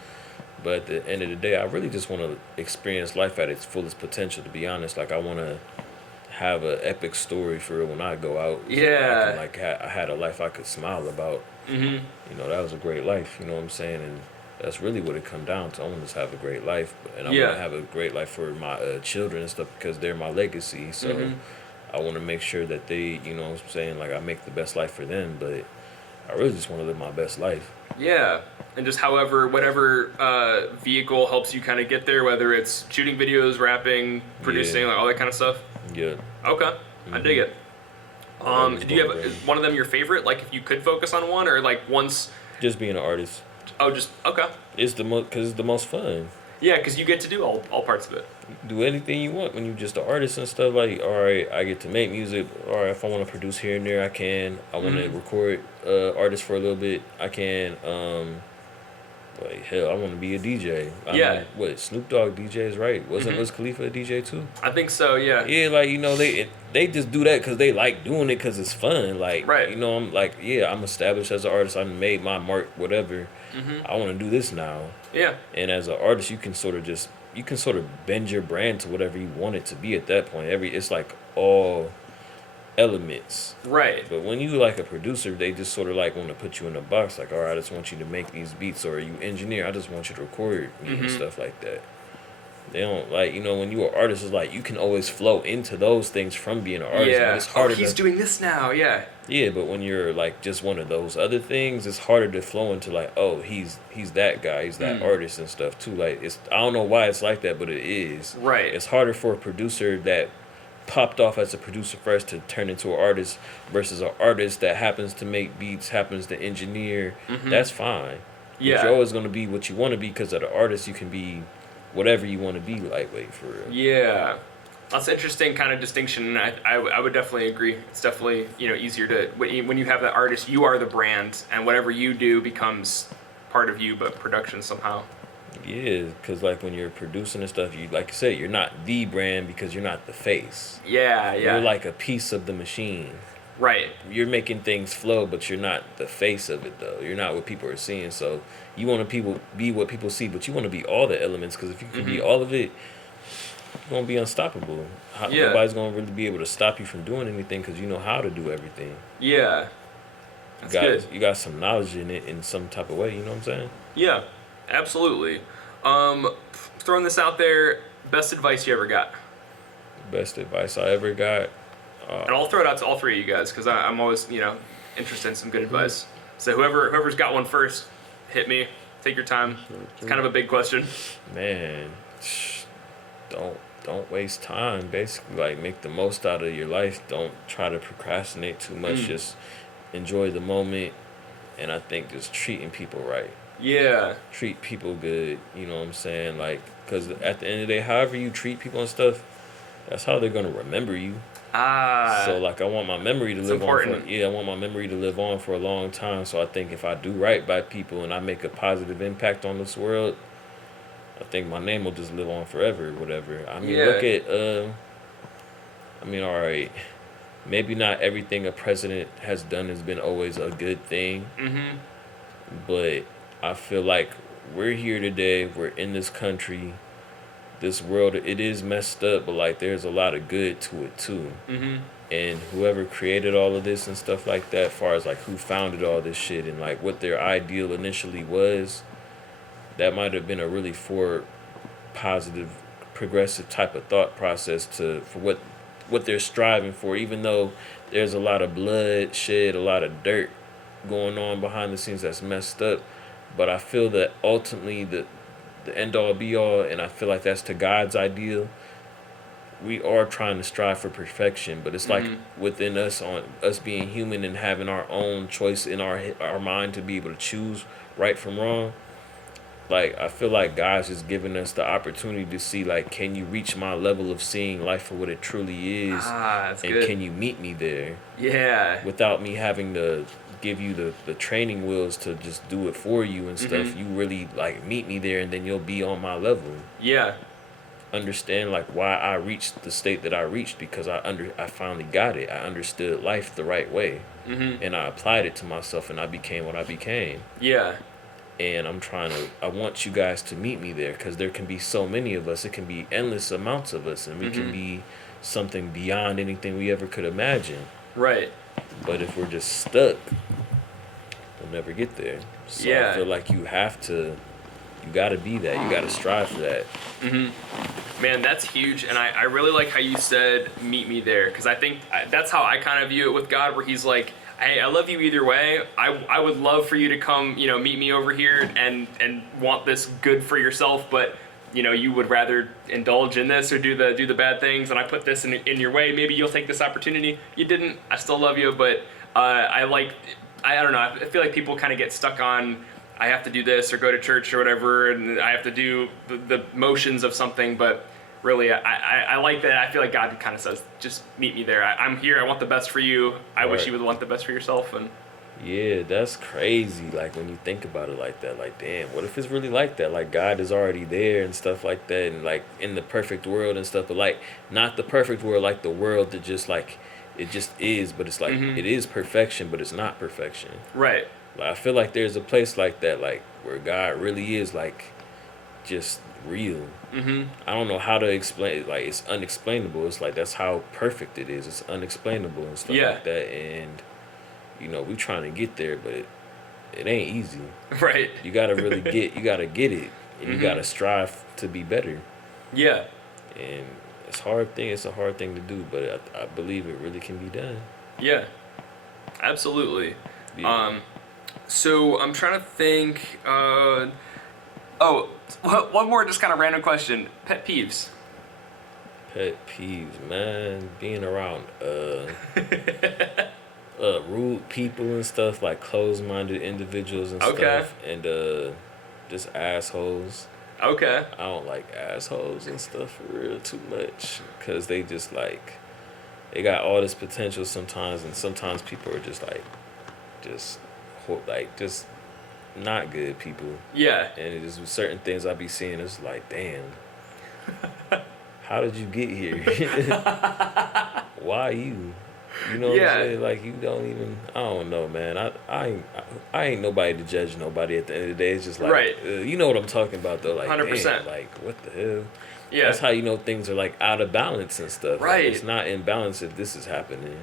But at the end of the day, I really just want to experience life at its fullest potential, to be honest. Like, I want to have an epic story for when I go out. Yeah. I can, like, I had a life I could smile about. Mm-hmm. You know, that was a great life, you know what I'm saying? And that's really what it come down to. I want to just have a great life. And I want to have a great life for my children and stuff because they're my legacy. So I want to make sure that they, you know what I'm saying, like, I make the best life for them. But I really just want to live my best life. Yeah. And just whatever vehicle helps you kind of get there, whether it's shooting videos, rapping, producing, like all that kind of stuff. Yeah. Okay. I dig it. Do you have one of them your favorite? Like, if you could focus on one, or like once? Just being an artist. Oh, just okay. It's because it's the most fun. Yeah, because you get to do all parts of it. Do anything you want when you're just an artist and stuff. Like, all right, I get to make music. All right, if I want to produce here and there, I can. I want to record artists for a little bit, I can. Like, hell, I want to be a DJ. I mean, what, Snoop Dogg DJs, right? Wasn't Wiz Khalifa a DJ too? I think so, yeah. Yeah, like, you know, they just do that because they like doing it because it's fun. Like, right. You know, I'm like, yeah, I'm established as an artist. I made my mark, whatever. I want to do this now. Yeah. And as an artist, you can sort of bend your brand to whatever you want it to be at that point. It's like all elements. Right. But when you like a producer, they just sort of like want to put you in a box. Like, all right, I just want you to make these beats, or you engineer, I just want you to record me and stuff like that. They don't, like, you know, when you're an artist, it's like you can always flow into those things from being an artist. Yeah. But it's harder he's doing this now. Yeah. Yeah, but when you're like just one of those other things, it's harder to flow into like, oh, he's that guy, he's that artist and stuff too. Like, I don't know why it's like that, but it is. Right. It's harder for a producer that popped off as a producer first to turn into an artist versus an artist that happens to make beats, happens to engineer. That's fine. Yeah. But you're always gonna be what you want to be because of the artist. You can be whatever you want to be, lightweight, for real. Yeah. That's an interesting kind of distinction, and I would definitely agree. It's definitely, you know, easier to, when you have that artist, you are the brand, and whatever you do becomes part of you, but production somehow. Yeah, because like when you're producing and stuff, you, like you said, you're not the brand because you're not the face. Yeah. You're like a piece of the machine. Right. You're making things flow, but you're not the face of it, though. You're not what people are seeing. So you want to be what people see, but you want to be all the elements, because if you can be all of it, you're going to be unstoppable. Nobody's going to really be able to stop you from doing anything because you know how to do everything. Yeah. That's good. You got some knowledge in it in some type of way, you know what I'm saying? Yeah, absolutely. Throwing this out there, best advice you ever got? Best advice I ever got. And I'll throw it out to all three of you guys because I'm always, you know, interested in some good advice. So whoever's got one first, hit me. Take your time. It's kind of a big question. Man, don't waste time. Basically, like, make the most out of your life. Don't try to procrastinate too much. Just enjoy the moment, and I think just treating people right. Yeah. Treat people good. You know what I'm saying? Like, because at the end of the day, however you treat people and stuff, that's how they're gonna remember you. So like, I want my memory to live on. I want my memory to live on for a long time. So I think if I do right by people and I make a positive impact on this world, I think my name will just live on forever, whatever. I mean, look at, all right, maybe not everything a president has done has been always a good thing, but I feel like we're here today, we're in this country, this world, it is messed up, but like, there's a lot of good to it too. And whoever created all of this and stuff like that, as far as like who founded all this shit and like what their ideal initially was, that might have been a really positive, progressive type of thought process for what they're striving for, even though there's a lot of blood shed, a lot of dirt going on behind the scenes that's messed up. But I feel that ultimately the end all be all, and I feel like that's to God's ideal. We are trying to strive for perfection, but it's like within us, on us being human and having our own choice in our mind to be able to choose right from wrong. Like, I feel like God's just giving us the opportunity to see, like, can you reach my level of seeing life for what it truly is? That's and good. Can you meet me there? Yeah. Without me having to give you the training wheels to just do it for you and stuff. You really, like, meet me there, and then you'll be on my level. Yeah. understand like why I reached the state that I reached, because I finally got it. I understood life the right way, and I applied it to myself, and I became what I became. Yeah. And I want you guys to meet me there, because there can be so many of us. It can be endless amounts of us, and we can be something beyond anything we ever could imagine. Right. But if we're just stuck, we'll never get there. So I feel like you gotta be that. You gotta strive for that. Man, that's huge, and I really like how you said meet me there, because I think that's how I kind of view it with God, where he's like, hey, I love you either way. I would love for you to come, meet me over here and want this good for yourself, but you would rather indulge in this or do the bad things, and I put this in your way. Maybe you'll take this opportunity. You didn't. I still love you, but I don't know. I feel like people kind of get stuck on, I have to do this or go to church or whatever, and I have to do the motions of something, but really, I like that. I feel like God kind of says, just meet me there. I'm here. I want the best for you. I wish you would want the best for yourself. And yeah, that's crazy. Like when you think about it like that, like, damn, what if it's really like that? Like God is already there and stuff like that, and like in the perfect world and stuff, but like not the perfect world, like the world that just like, it just is, but it's like, it is perfection, but it's not perfection. Right. Like, I feel like there's a place like that, like where God really is like just real. I don't know how to explain it. Like it's unexplainable. It's like that's how perfect it is. It's unexplainable and stuff like that. And we trying to get there, but it ain't easy. Right. You gotta really you gotta get it, and you gotta strive to be better. Yeah. And it's a hard thing to do, but I believe it really can be done. Yeah. Absolutely. Yeah. So I'm trying to think. One more just kind of random question. Pet peeves. Pet peeves, man. Being around rude people and stuff, like closed-minded individuals and stuff, and just assholes. Okay. I don't like assholes and stuff for real too much, because they just like, they got all this potential sometimes, and sometimes people are just not good people. Yeah. And it just certain things I be seeing, it's like, damn, how did you get here? Why you? You know what I'm saying? Like, you don't even, I don't know, man. I ain't nobody to judge nobody at the end of the day. It's just like, you know what I'm talking about though. Like, 100%. Damn, like, what the hell? Yeah. That's how you know things are like out of balance and stuff. Right. Like, it's not in balance if this is happening.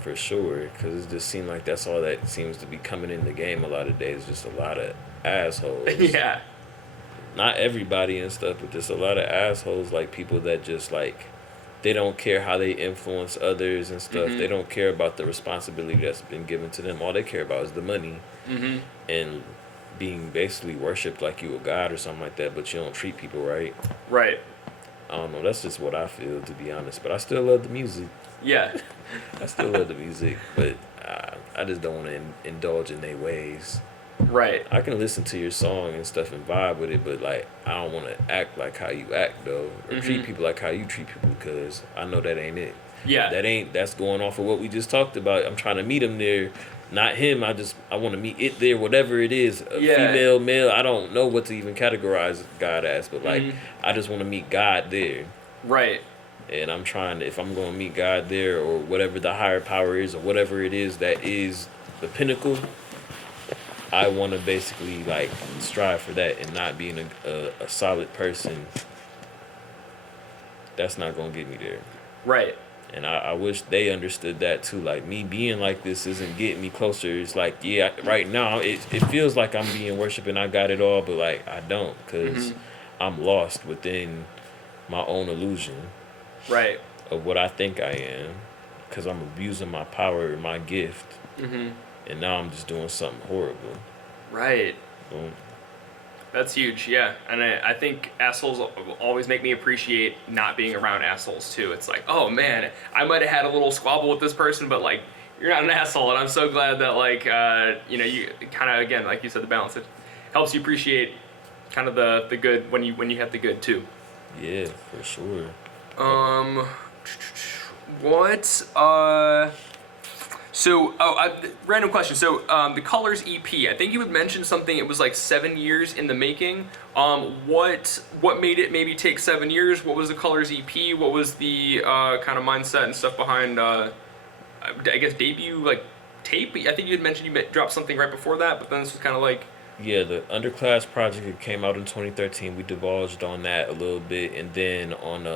For sure, because it just seems like that's all that seems to be coming in the game a lot of days. Just a lot of assholes. Yeah. Not everybody and stuff, but just a lot of assholes, like people that just like, they don't care how they influence others and stuff. They don't care about the responsibility that's been given to them. All they care about is the money and being basically worshipped like you a god or something like that, but you don't treat people right. Right. I don't know. That's just what I feel, to be honest. But I still love the music. Yeah. I still love the music, but I just don't want to indulge in their ways. Right. I can listen to your song and stuff and vibe with it, but like I don't want to act like how you act though, or treat people like how you treat people, because I know that ain't it. Yeah. That's going off of what we just talked about. I'm trying to meet him there, not him. I want to meet it there, whatever it is. Female, male. I don't know what to even categorize God as, but like I just want to meet God there. Right. And I'm trying to, if I'm going to meet God there, or whatever the higher power is, or whatever it is that is the pinnacle, I want to basically like strive for that, and not being a solid person. That's not going to get me there. Right. And I wish they understood that too. Like, me being like this isn't getting me closer. It's like, yeah, right now it feels like I'm being worshipped and I got it all, but like I don't, because I'm lost within my own illusion. Right. Of what I think I am, because I'm abusing my power and my gift, and now I'm just doing something horrible. Right. That's huge, yeah. And I think assholes always make me appreciate not being around assholes too. It's like, oh man, I might have had a little squabble with this person, but like, you're not an asshole, and I'm so glad that like, you kind of, again, like you said, the balance, it helps you appreciate kind of the good when you have the good too. Yeah, for sure. So, random question. So, the Colors EP, I think you had mentioned something. It was like 7 years in the making. What made it maybe take 7 years? What was the Colors EP? What was the kind of mindset and stuff behind? I guess debut like tape. I think you had mentioned you dropped something right before that, but then this was kind of like. Yeah, the Underclass project, it came out in 2013. We divulged on that a little bit, and then on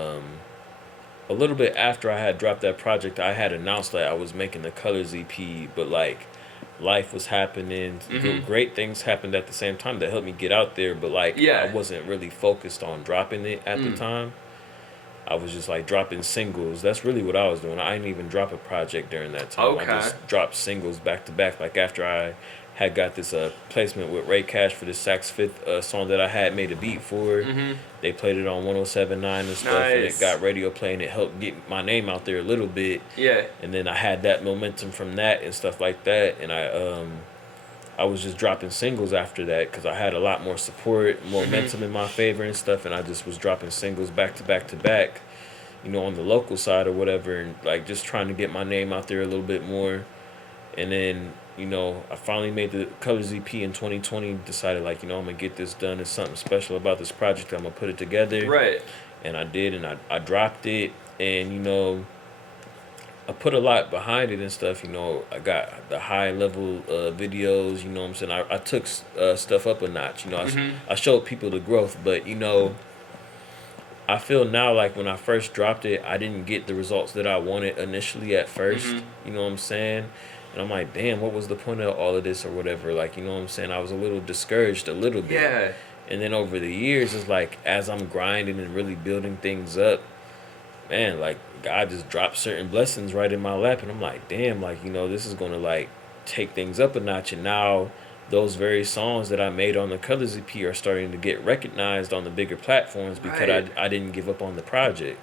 a little bit after I had dropped that project, I had announced that I was making the Colors EP, but like life was happening. Great things happened at the same time that helped me get out there, but like I wasn't really focused on dropping it at the time. I was just like dropping singles. That's really what I was doing. I didn't even drop a project during that time. Okay. I just dropped singles back to back. Like after I had got this placement with Ray Cash for this Sax Fifth song that I had made a beat for. They played it on 107.9 and stuff, and it got radio play, and it helped get my name out there a little bit. Yeah. And then I had that momentum from that and stuff like that, and I was just dropping singles after that because I had a lot more support, momentum in my favor and stuff, and I just was dropping singles back to back to back, you know, on the local side or whatever, and like just trying to get my name out there a little bit more. And then, you know, I finally made the Colors EP in 2020, decided like, you know, I'm going to get this done. There's something special about this project. I'm going to put it together. Right. And I did, and I dropped it, and, you know, I put a lot behind it and stuff. You know, I got the high level videos, you know what I'm saying? I took stuff up a notch, you know. I showed people the growth, but, you know, I feel now like when I first dropped it, I didn't get the results that I wanted initially at first, you know what I'm saying? And I'm like, damn, what was the point of all of this or whatever? Like, you know what I'm saying? I was a little discouraged a little bit. Yeah. And then over the years, it's like, as I'm grinding and really building things up, man, like, God just dropped certain blessings right in my lap. And I'm like, damn, like, you know, this is going to, like, take things up a notch. And now those very songs that I made on the Colors EP are starting to get recognized on the bigger platforms because I didn't give up on the project.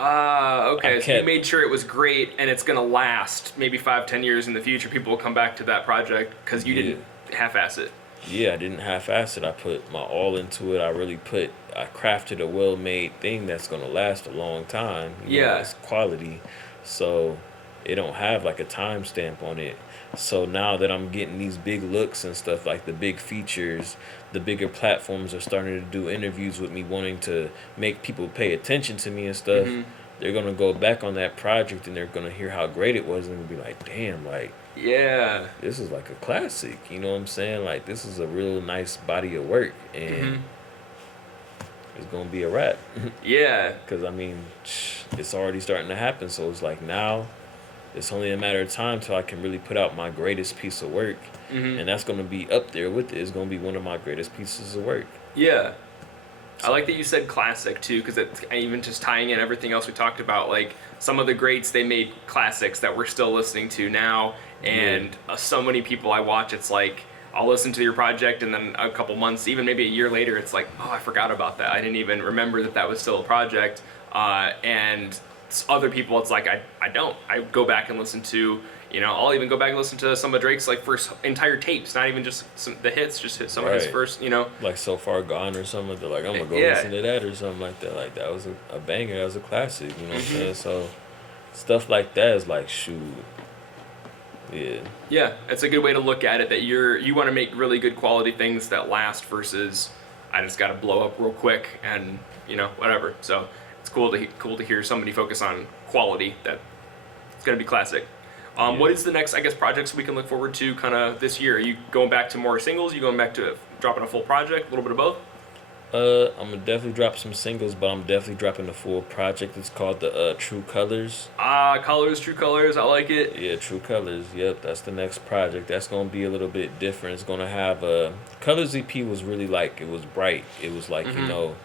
Okay. So you made sure it was great and it's going to last maybe 5-10 years in the future. People will come back to that project because you didn't half-ass it. Yeah, I didn't half-ass it. I put my all into it. I crafted a well-made thing that's going to last a long time. You know, it's quality. So it don't have like a timestamp on it. So now that I'm getting these big looks and stuff, like the big features, the bigger platforms are starting to do interviews with me, wanting to make people pay attention to me and stuff. They're going to go back on that project and they're going to hear how great it was and be like, damn, like, this is like a classic, you know what I'm saying? Like, this is a real nice body of work, and it's going to be a wrap. Because, I mean, it's already starting to happen, so it's like now it's only a matter of time till I can really put out my greatest piece of work, and that's going to be up there with it. It's going to be one of my greatest pieces of work. Yeah. I like that you said classic, too, because it's even just tying in everything else we talked about. Like, some of the greats, they made classics that we're still listening to now, and so many people I watch, it's like, I'll listen to your project, and then a couple months, even maybe a year later, it's like, oh, I forgot about that. I didn't even remember that was still a project. And other people, it's like, I don't. I go back and listen to, you know, I'll even go back and listen to some of Drake's, like, first entire tapes, not even just the hits, just hit some of his first, you know. Like So Far Gone or something. They're like, I'm going to go listen to that or something like that. Like, that was a banger. That was a classic, you know what I'm saying? So, stuff like that is like, shoot. Yeah, it's a good way to look at it, that you want to make really good quality things that last versus I just got to blow up real quick and, you know, whatever. So it's cool to hear somebody focus on quality that it's going to be classic. What is the next, I guess, projects we can look forward to kind of this year? Are you going back to more singles? Are you going back to dropping a full project? A little bit of both? I'm gonna definitely drop some singles, but I'm definitely dropping the full project. It's called the True Colors. True Colors, I like it. Yeah, True Colors. Yep, that's the next project. That's gonna be a little bit different. It's gonna have Colors EP was really like, it was bright. It was like, you know,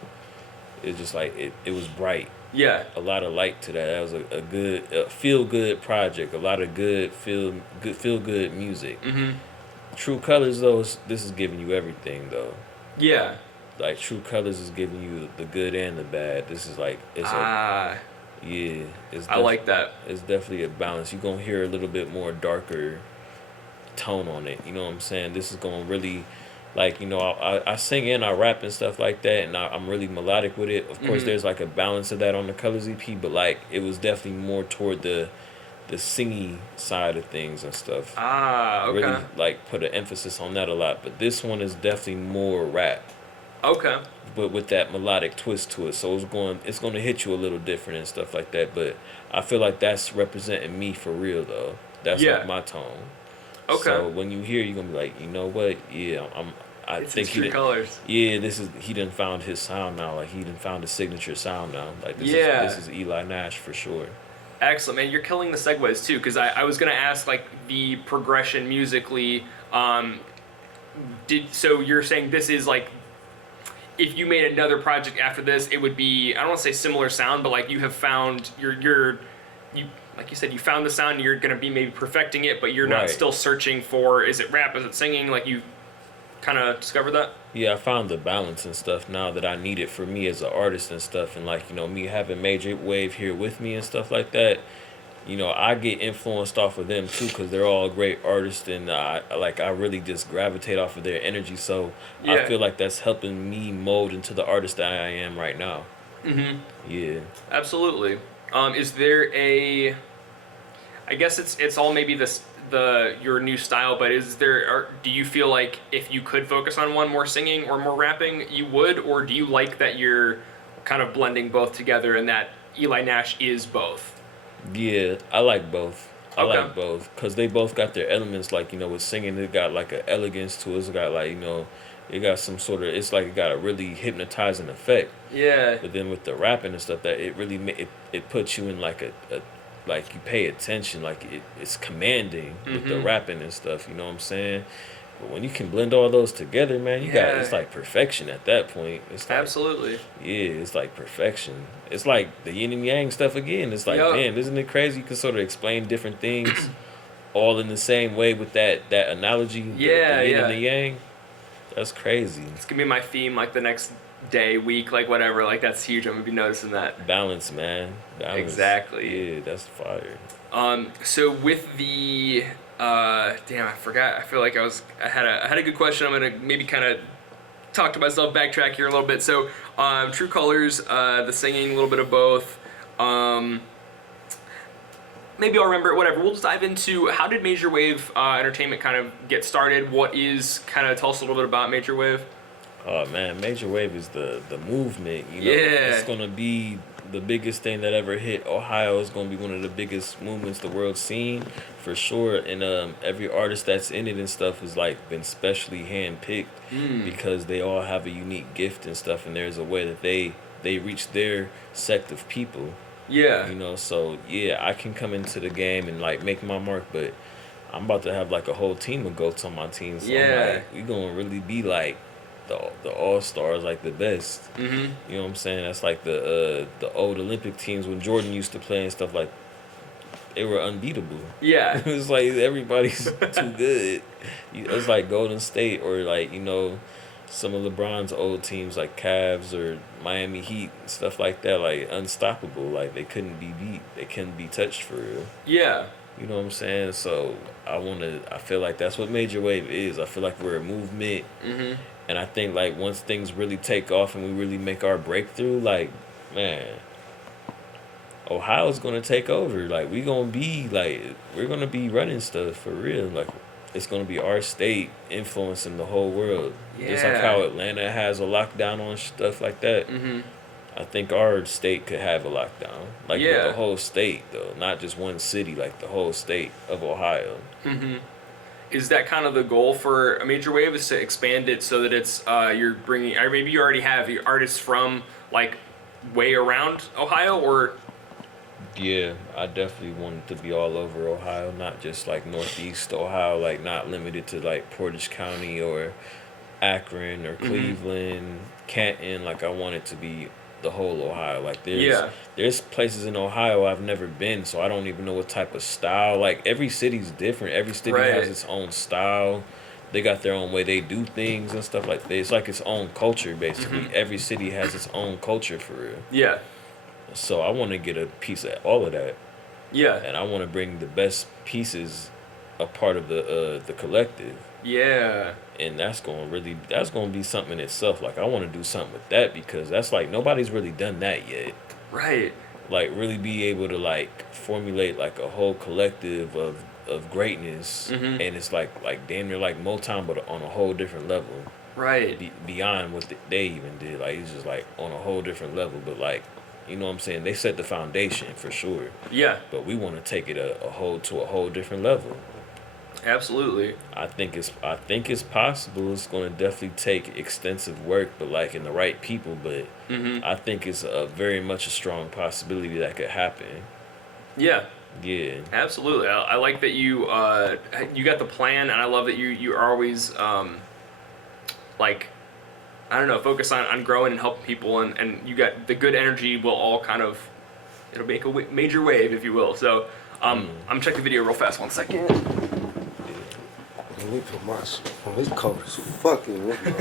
it's just like it was bright. Yeah. A lot of light to that. That was a good feel good project. A lot of good feel good music. True Colors though, this is giving you everything though. Yeah. Like, True Colors is giving you the good and the bad. This is like, it's I like that. It's definitely a balance. You're going to hear a little bit more darker tone on it. You know what I'm saying? This is going to really, like, you know, I sing and I rap and stuff like that, and I'm really melodic with it. Of course, there's like a balance of that on the Colors EP, but like, it was definitely more toward the the singy side of things and stuff. Ah, okay. Really like put an emphasis on that a lot. But this one is definitely more rap, Okay. but with that melodic twist to it. So it's going to hit you a little different and stuff like that. But I feel like that's representing me for real though. That's Yeah. like my tone. Okay. So when you hear, you're gonna be like, you know what? Yeah, I It's think his true colors. Yeah, he done found his sound now. Like he done found his signature sound now. Like Yeah. this is Eli Nash for sure. Excellent, man. You're killing the segues too, because I was gonna ask like the progression musically. So you're saying this is like, if you made another project after this, it would be, I don't want to say similar sound, but like you have found you like you said, you found the sound and you're gonna be maybe perfecting it, but you're not Right. still searching for, is it rap, is it singing? Like you kind of discovered that. Yeah, I found the balance and stuff now that I need it for me as an artist and stuff, and like me having Major Wave here with me and stuff like that. I get influenced off of them too because they're all great artists, and I really just gravitate off of their energy. So I Yeah. feel like that's helping me mold into the artist that I am right now. Mm-hmm. Yeah. Absolutely. Is there a? I guess it's all maybe your new style, but do you feel like if you could focus on one, more singing or more rapping, you would, or do you like that you're kind of blending both together and that Eli Nash is both? Yeah, I like both. I Okay. like both because they both got their elements. Like with singing, it got like an elegance to it. It's got like it got some sort of. It's like it got a really hypnotizing effect. Yeah. But then with the rapping and stuff, that it really it puts you in like a like you pay attention. Like it's commanding with the Mhm. rapping and stuff. You know what I'm saying? But when you can blend all those together, man, it's like perfection at that point. It's like, Absolutely. yeah, it's like perfection. It's like the yin and yang stuff again. It's like, Yup. man, isn't it crazy? You can sort of explain different things all in the same way with that analogy. Yeah, the yin yeah. and the yang. That's crazy. It's gonna be my theme, like the next day, week, like whatever. Like that's huge. I'm gonna be noticing that. Balance, man. Balance. Exactly. Yeah, that's fire. So with the damn, I forgot. I feel like I had a good question. I'm gonna maybe kind of talk to myself, backtrack here a little bit. So, true colors, the singing, a little bit of both. Maybe I'll remember it. Whatever. We'll just dive into how did Major Wave Entertainment kind of get started. What is tell us a little bit about Major Wave. Oh man, Major Wave is the movement. Yeah. It's gonna be the biggest thing that ever hit Ohio. Is gonna be one of the biggest movements the world's seen, for sure. And every artist that's in it and stuff is like been specially handpicked because they all have a unique gift and stuff, and there's a way that they reach their sect of people. Yeah. So yeah, I can come into the game and like make my mark, but I'm about to have like a whole team of goats on my team. So I'm like, we gonna really be like the all stars, like the best. Mm-hmm. You know what I'm saying? That's like the old Olympic teams when Jordan used to play and stuff, like they were unbeatable. Yeah. It was like everybody's too good. It's like Golden State or like some of LeBron's old teams like Cavs or Miami Heat, stuff like that, like unstoppable. Like they couldn't be beat. They couldn't be touched for real. Yeah. You know what I'm saying? So I feel like that's what Major Wave is. I feel like we're a movement. Mm-hmm. And I think like once things really take off and we really make our breakthrough, like, man, Ohio's gonna take over. Like we're gonna be running stuff for real. Like it's gonna be our state influencing the whole world. Just like Yeah. how Atlanta has a lockdown on stuff like that. Mm-hmm. I think our state could have a lockdown. Like with Yeah. the whole state though, not just one city, like the whole state of Ohio. Mm-hmm. Is that kind of the goal for a Major Wave, is to expand it so that it's you're bringing, or maybe you already have your artists from like way around Ohio, or Yeah, I definitely want it to be all over Ohio, not just like Northeast Ohio, like not limited to like Portage County or Akron or Cleveland, Canton. Like I want it to be the whole Ohio. Like there's places in Ohio I've never been, so I don't even know what type of style. Like every city's different. Every city has its own style. They got their own way they do things and stuff like that. It's like its own culture basically. Every city has its own culture for real. Yeah. So I want to get a piece of all of that. Yeah. And I want to bring the best pieces a part of the collective. Yeah. And that's going to be something in itself. Like I want to do something with that because that's like nobody's really done that yet. Right. like really be able to like formulate like a whole collective of greatness, and it's like damn near like Motown, but on a whole different level. Right. Beyond what they even did, like it's just like on a whole different level. But like, you know what I'm saying? They set the foundation for sure. Yeah. But we want to take it a whole different level. Absolutely. I think it's possible. It's going to definitely take extensive work, but like in the right people. But I think it's a very much a strong possibility that could happen. Yeah. Yeah. Absolutely. I like that you got the plan, and I love that you are always like, I don't know, focus on growing and helping people, and you got the good energy will all kind of, it'll make a major wave, if you will. So I'm checking the video real fast. 1 second. Let me put my shit on. This coat is fucking with me.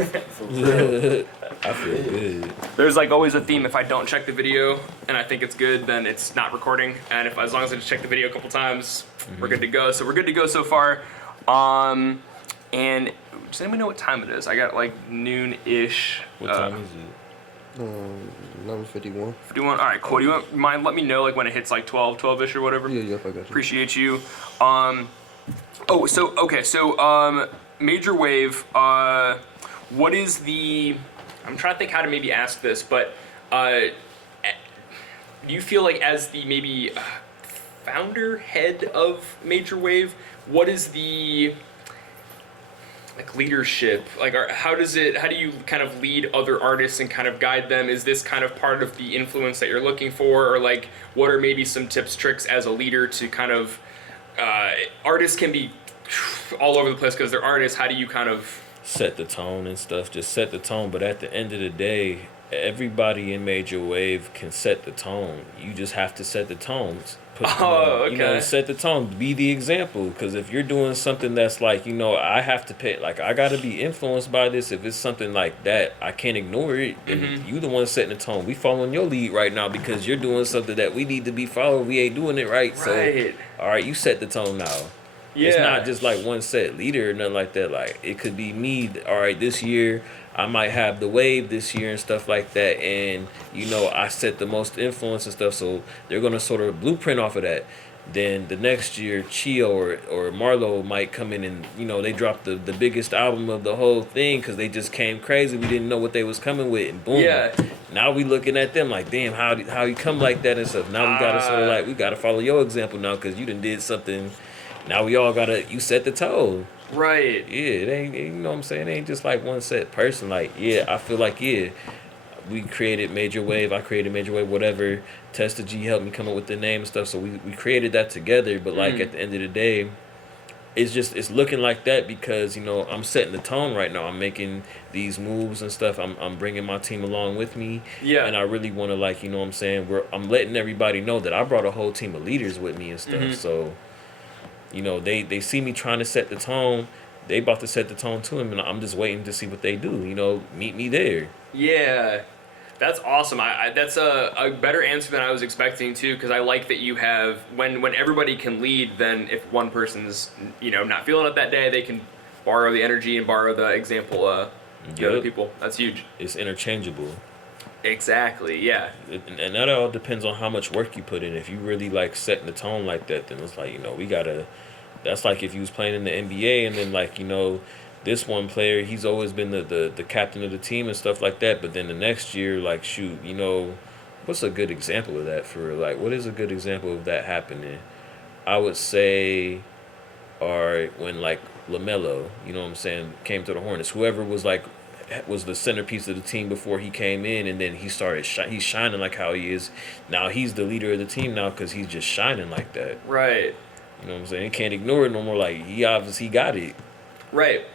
I feel good. There's like always a theme. If I don't check the video and I think it's good, then it's not recording. And as long as I just check the video a couple times, we're good to go. So we're good to go so far. And does anybody know what time it is? I got like noon-ish. What time is it? 11:51. 51. All right, cool. Do you mind let me know like when it hits like 12-ish or whatever? Yeah, yep, I got you. Appreciate you. Major wave. What is the? I'm trying to think how to maybe ask this, but do you feel like as the maybe founder head of Major Wave, what is the like leadership? Like, how do you kind of lead other artists and kind of guide them? Is this kind of part of the influence that you're looking for, or like what are maybe some tips, tricks as a leader to kind of artists can be all over the place because they're artists. How do you kind of set the tone and stuff? Just set the tone. But at the end of the day, everybody in Major Wave can set the tone. You just have to set the tones. Okay. You know, set the tone. Be the example. Because if you're doing something that's like, you know, I have to pay, like, I got to be influenced by this. If it's something like that, I can't ignore it. And you the one setting the tone. We following your lead right now because you're doing something that we need to be following. We ain't doing it right. So, all right, you set the tone now. Yeah. It's not just like one set leader or nothing like that. Like, it could be me. All right, this year I might have the wave this year and stuff like that. And, you know, I set the most influence and stuff. So they're going to sort of blueprint off of that. Then the next year, Chio or Marlo might come in and, you know, they dropped the biggest album of the whole thing because they just came crazy. We didn't know what they was coming with. And boom. Yeah. Now we looking at them like, damn, how you come like that and stuff. Now we got to sort of like, we got to follow your example now because you done did something. Now we all you set the tone. Right. Yeah, it ain't, you know what I'm saying? It ain't just like one set person. Like, yeah, I feel like, yeah, we created Major Wave. I created Major Wave, whatever. Testa G helped me come up with the name and stuff. So we created that together. But like at the end of the day, it's looking like that because, you know, I'm setting the tone right now. I'm making these moves and stuff. I'm bringing my team along with me. Yeah. And I really want to, like, you know what I'm saying? I'm letting everybody know that I brought a whole team of leaders with me and stuff. So, you know, they see me trying to set the tone. They about to set the tone to him, and I'm just waiting to see what they do. You know, meet me there. Yeah, that's awesome. That's a better answer than I was expecting too, because I like that you have when everybody can lead. Then if one person's not feeling it that day, they can borrow the energy and borrow the example of the other people. That's huge. It's interchangeable. Exactly, yeah. And that all depends on how much work you put in. If you really like setting the tone like that, then it's like, that's like if you was playing in the NBA and then like, this one player, he's always been the captain of the team and stuff like that. But then the next year, like, shoot, what's a good example of that for, like, what is a good example of that happening? I would say, when like LaMelo, came to the Hornets, whoever was the centerpiece of the team before he came in, and then he started he's shining like how he is now. He's the leader of the team now because he's just shining like that. Right. You know what I'm saying? Can't ignore it no more. Like, he obviously got it. Right.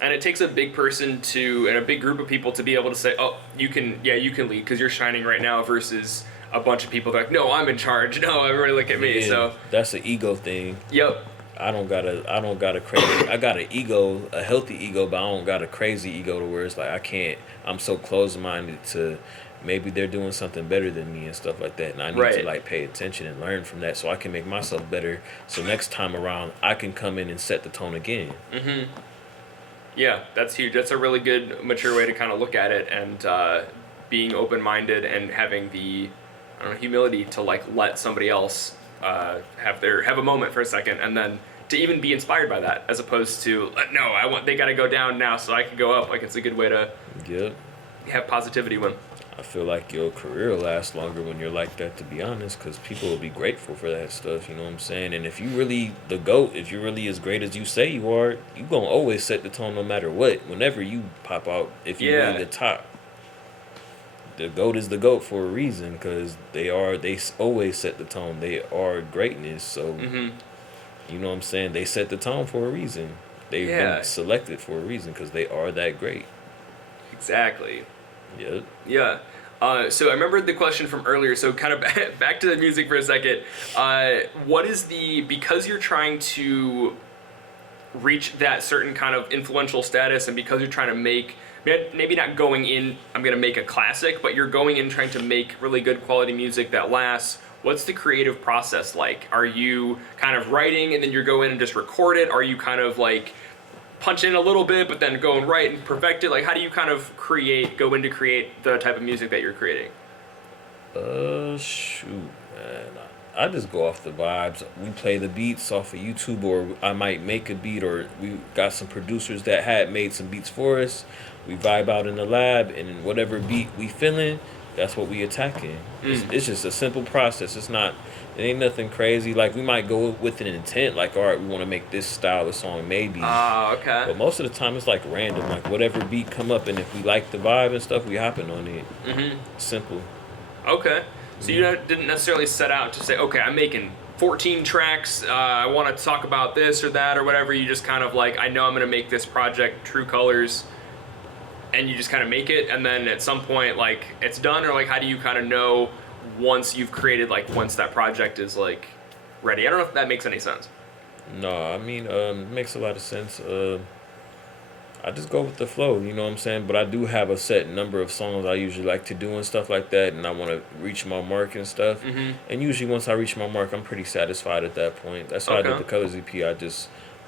And it takes a big person and a big group of people to be able to say, oh, you can lead because you're shining right now, versus a bunch of people that are like, no, I'm in charge. No, everybody look at me. So that's an ego thing. Yep. I got an ego, a healthy ego, but I don't got a crazy ego to where it's like I'm so closed-minded to maybe they're doing something better than me and stuff like that. And I need to like pay attention and learn from that so I can make myself better. So next time around, I can come in and set the tone again. Mm-hmm. Yeah, that's huge. That's a really good, mature way to kind of look at it, and being open-minded and having the I don't know, humility to like let somebody else have a moment for a second, and then to even be inspired by that, as opposed to no, they got to go down now so I can go up. Like it's a good way to have positivity when. I feel like your career will last longer when you're like that, to be honest, because people will be grateful for that stuff, you know what I'm saying? And if you really the GOAT, if you're really as great as you say you are, you going to always set the tone no matter what. Whenever you pop out, if you're really the top, the GOAT is the GOAT for a reason, because they always set the tone. They are greatness, so, you know what I'm saying? They set the tone for a reason. They've been selected for a reason, because they are that great. Exactly. Yep. Yeah. So I remember the question from earlier, so kind of back to the music for a second. What is because you're trying to reach that certain kind of influential status, and because you're trying to make, maybe not going in, I'm going to make a classic, but you're going in trying to make really good quality music that lasts, what's the creative process like? Are you kind of writing and then you go in and just record it? Are you kind of like punch in a little bit, but then go and write and perfect it? Like, how do you kind of go in to create the type of music that you're creating? Shoot, man. I just go off the vibes. We play the beats off of YouTube, or I might make a beat, or we got some producers that had made some beats for us. We vibe out in the lab, and whatever beat we feeling, that's what we attacking. It's just a simple process. It ain't nothing crazy. Like, we might go with an intent, like, all right, we want to make this style of song, maybe. Okay. But most of the time, it's like random. Like, whatever beat come up, and if we like the vibe and stuff, we hopping on it. Simple. Okay. So you didn't necessarily set out to say, okay, I'm making 14 tracks, I want to talk about this or that or whatever. You just kind of like, I know I'm going to make this project, True Colors, and you just kind of make it, and then at some point, like, it's done? Or, like, how do you kind of know once you've created, like, once that project is, like, ready? I don't know if that makes any sense. No, I mean, it makes a lot of sense. I just go with the flow, you know what I'm saying? But I do have a set number of songs I usually like to do and stuff like that, and I want to reach my mark and stuff. And usually once I reach my mark, I'm pretty satisfied at that point. That's why I did the Colors EP.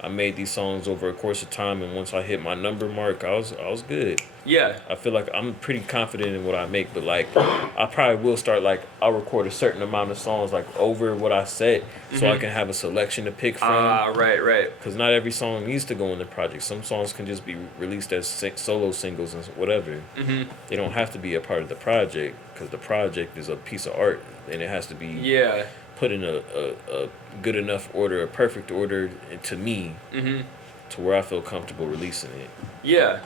I made these songs over a course of time, and once I hit my number mark, I was good. Yeah. I feel like I'm pretty confident in what I make, but like I probably will start, like, I'll record a certain amount of songs like over what I set, so I can have a selection to pick from. Right. Because not every song needs to go in the project. Some songs can just be released as solo singles and whatever. They don't have to be a part of the project, because the project is a piece of art, and it has to be put in a good enough order, a perfect order to me, to where I feel comfortable releasing it. Yeah.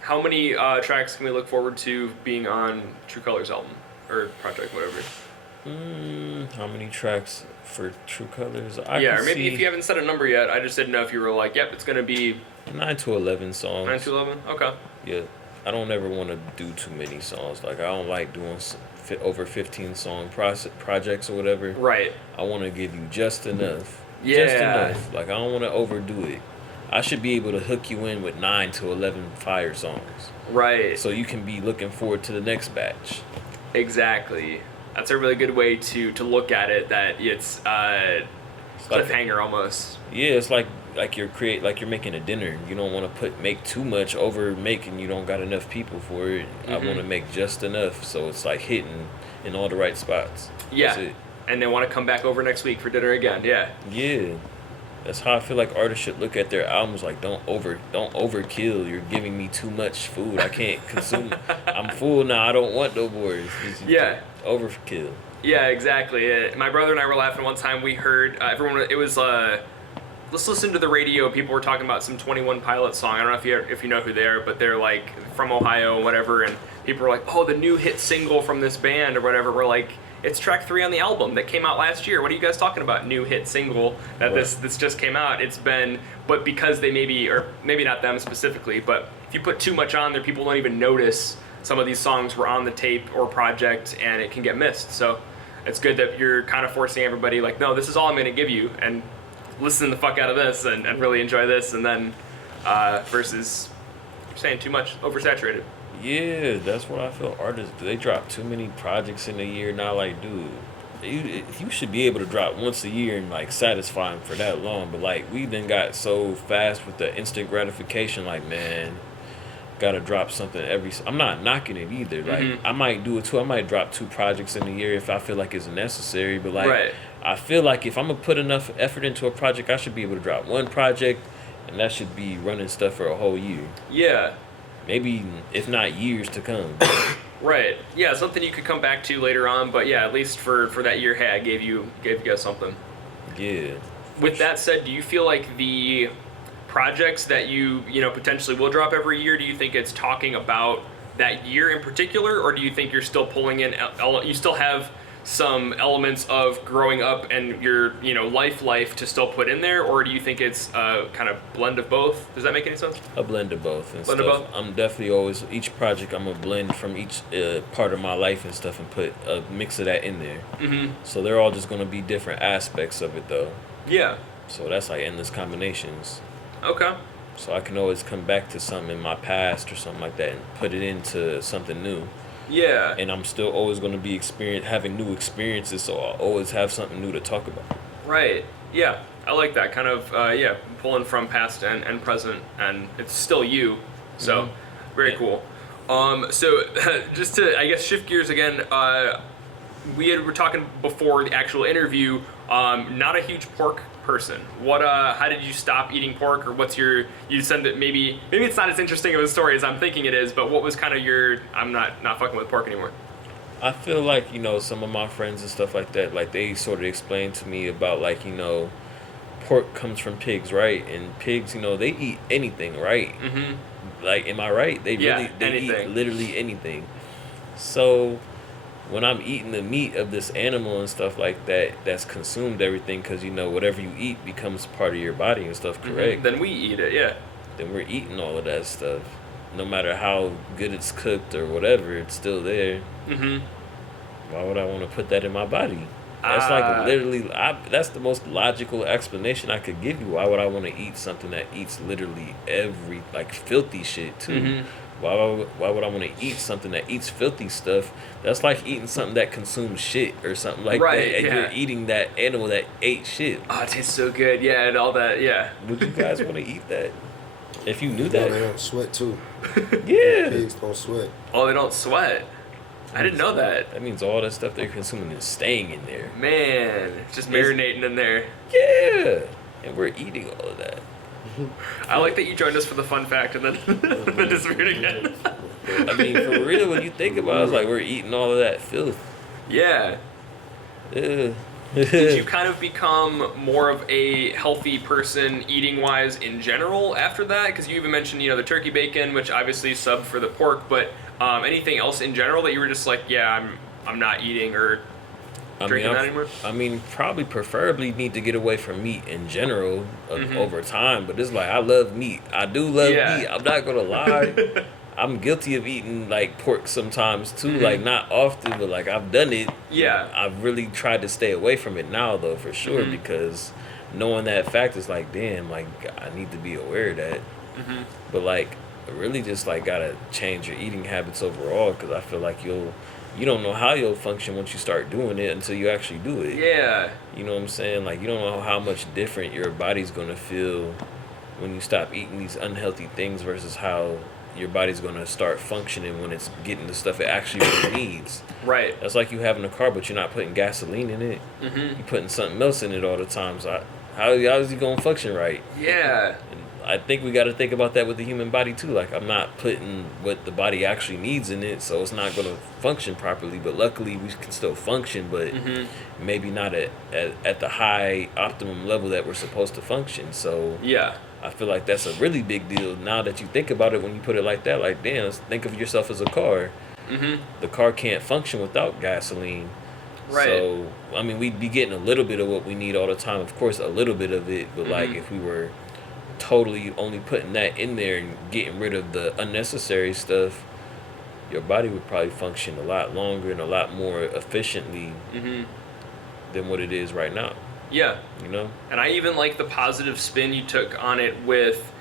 How many tracks can we look forward to being on True Colors album or project, whatever? How many tracks for True Colors? Or maybe if you haven't set a number yet, I just didn't know if you were like, yep, it's gonna be 9 to 11 songs. 9 to 11. Okay. Yeah, I don't ever want to do too many songs. Like, I don't like doing over 15 song projects or whatever. Right. I want to give you just enough. Yeah. Just enough. Like, I don't want to overdo it. I should be able to hook you in with 9 to 11 fire songs. Right. So you can be looking forward to the next batch. Exactly. That's a really good way to look at it. That it's cliffhanger almost. Yeah, it's like you're making a dinner. You don't want to make too much over making. You don't got enough people for it. I want to make just enough, so it's like hitting in all the right spots. Yeah. That's it. And they want to come back over next week for dinner again. Yeah. Yeah. That's how I feel like artists should look at their albums. Like, don't overkill. You're giving me too much food. I can't consume. I'm full now. I don't want no more. Overkill. Yeah, exactly. My brother and I were laughing one time. We heard let's listen to the radio. People were talking about some 21 Pilots song. I don't know if you know who they are, but they're like from Ohio or whatever. And people were like, oh, the new hit single from this band or whatever. We're like, it's track 3 on the album that came out last year. What are you guys talking about? New hit single that this just came out. But because they maybe not them specifically, but if you put too much on there, people don't even notice some of these songs were on the tape or project, and it can get missed. So it's good that you're kind of forcing everybody, like, no, this is all I'm going to give you, and listen the fuck out of this and really enjoy this, and then versus saying too much, oversaturated. Yeah, that's what I feel. Artists, they drop too many projects in a year now. Like, dude, you should be able to drop once a year and, like, satisfy them for that long. But, like, we then got so fast with the instant gratification. Like, man, gotta drop something I'm not knocking it either. Like I might do it too. I might drop 2 projects in a year if I feel like it's necessary. But like I feel like if I'm gonna put enough effort into a project, I should be able to drop 1 project, and that should be running stuff for a whole year. Yeah. Maybe if not years to come. Right. Yeah, something you could come back to later on. But yeah, at least for that year, hey, I gave you guys something. Yeah. With that said, do you feel like the projects that you potentially will drop every year, do you think it's talking about that year in particular, or do you think you're still pulling in you still have some elements of growing up and your life to still put in there, or do you think it's a kind of blend of both? Does that make any sense? A blend of both and blend stuff. Of both? I'm definitely always each project I'm gonna blend from each part of my life and stuff and put a mix of that in there. So they're all just gonna be different aspects of it though. Yeah. So that's like endless combinations. Okay. So I can always come back to something in my past or something like that and put it into something new. Yeah. And I'm still always going to be having new experiences, so I'll always have something new to talk about. Right. Yeah. I like that kind of pulling from past and present, and it's still you. So very cool. So just to shift gears again, were talking before the actual interview. Not a huge pork person. How did you stop eating pork, or you said that maybe it's not as interesting of a story as I'm thinking it is, but what was kind of I'm not fucking with pork anymore? I feel like, some of my friends and stuff like that, like they sort of explained to me about like, pork comes from pigs, right? And pigs, they eat anything, right? Like, am I right? They eat literally anything. So when I'm eating the meat of this animal and stuff like that, that's consumed everything, because whatever you eat becomes part of your body and stuff, correct? Then we eat it, yeah. Then we're eating all of that stuff. No matter how good it's cooked or whatever, it's still there. Why would I want to put that in my body? That's like literally, that's the most logical explanation I could give you. Why would I want to eat something that eats literally like filthy shit too? Why would I want to eat something that eats filthy stuff? That's like eating something that consumes shit or something like that. And you're eating that animal that ate shit. Oh, it tastes so good. Yeah, and all that. Yeah. Would you guys want to eat that? If you knew that. They don't sweat too. Yeah. Pigs don't sweat. Oh, they don't sweat. I didn't know that. That means all that stuff they're consuming is staying in there. Man, it's just marinating in there. Yeah. And we're eating all of that. I like that you joined us for the fun fact and then disappeared again. I mean, for real, when you think about it, it's like we're eating all of that filth. Yeah. Did you kind of become more of a healthy person eating-wise in general after that? Because you even mentioned, the turkey bacon, which obviously subbed for the pork, but anything else in general that you were just like, yeah, I'm not eating or drinking that anymore? I mean, probably preferably need to get away from meat in general over time, but it's like, I love meat. I do love meat. I'm not going to lie. I'm guilty of eating like pork sometimes too, like not often, but like I've done it. Yeah. I've really tried to stay away from it now though, for sure, because knowing that fact is like, damn, like I need to be aware of that. But like, really just like gotta change your eating habits overall, because I feel like you don't know how you'll function once you start doing it until you actually do it. Yeah. You know what I'm saying? Like, you don't know how much different your body's gonna feel when you stop eating these unhealthy things versus how your body's gonna start functioning when it's getting the stuff it actually really needs. Right. That's like you having a car, but you're not putting gasoline in it. You're putting something else in it all the time. So how is it gonna function right? Yeah. And I think we got to think about that with the human body too. Like, I'm not putting what the body actually needs in it, so it's not gonna function properly. But luckily, we can still function, but maybe not at the high optimum level that we're supposed to function. So yeah. I feel like that's a really big deal now that you think about it when you put it like that. Like, damn, let's think of yourself as a car. The car can't function without gasoline. Right. So, I mean, we'd be getting a little bit of what we need all the time. Of course, a little bit of it. But, like, if we were totally only putting that in there and getting rid of the unnecessary stuff, your body would probably function a lot longer and a lot more efficiently than what it is right now. Yeah. You know? And I even like the positive spin you took on it with,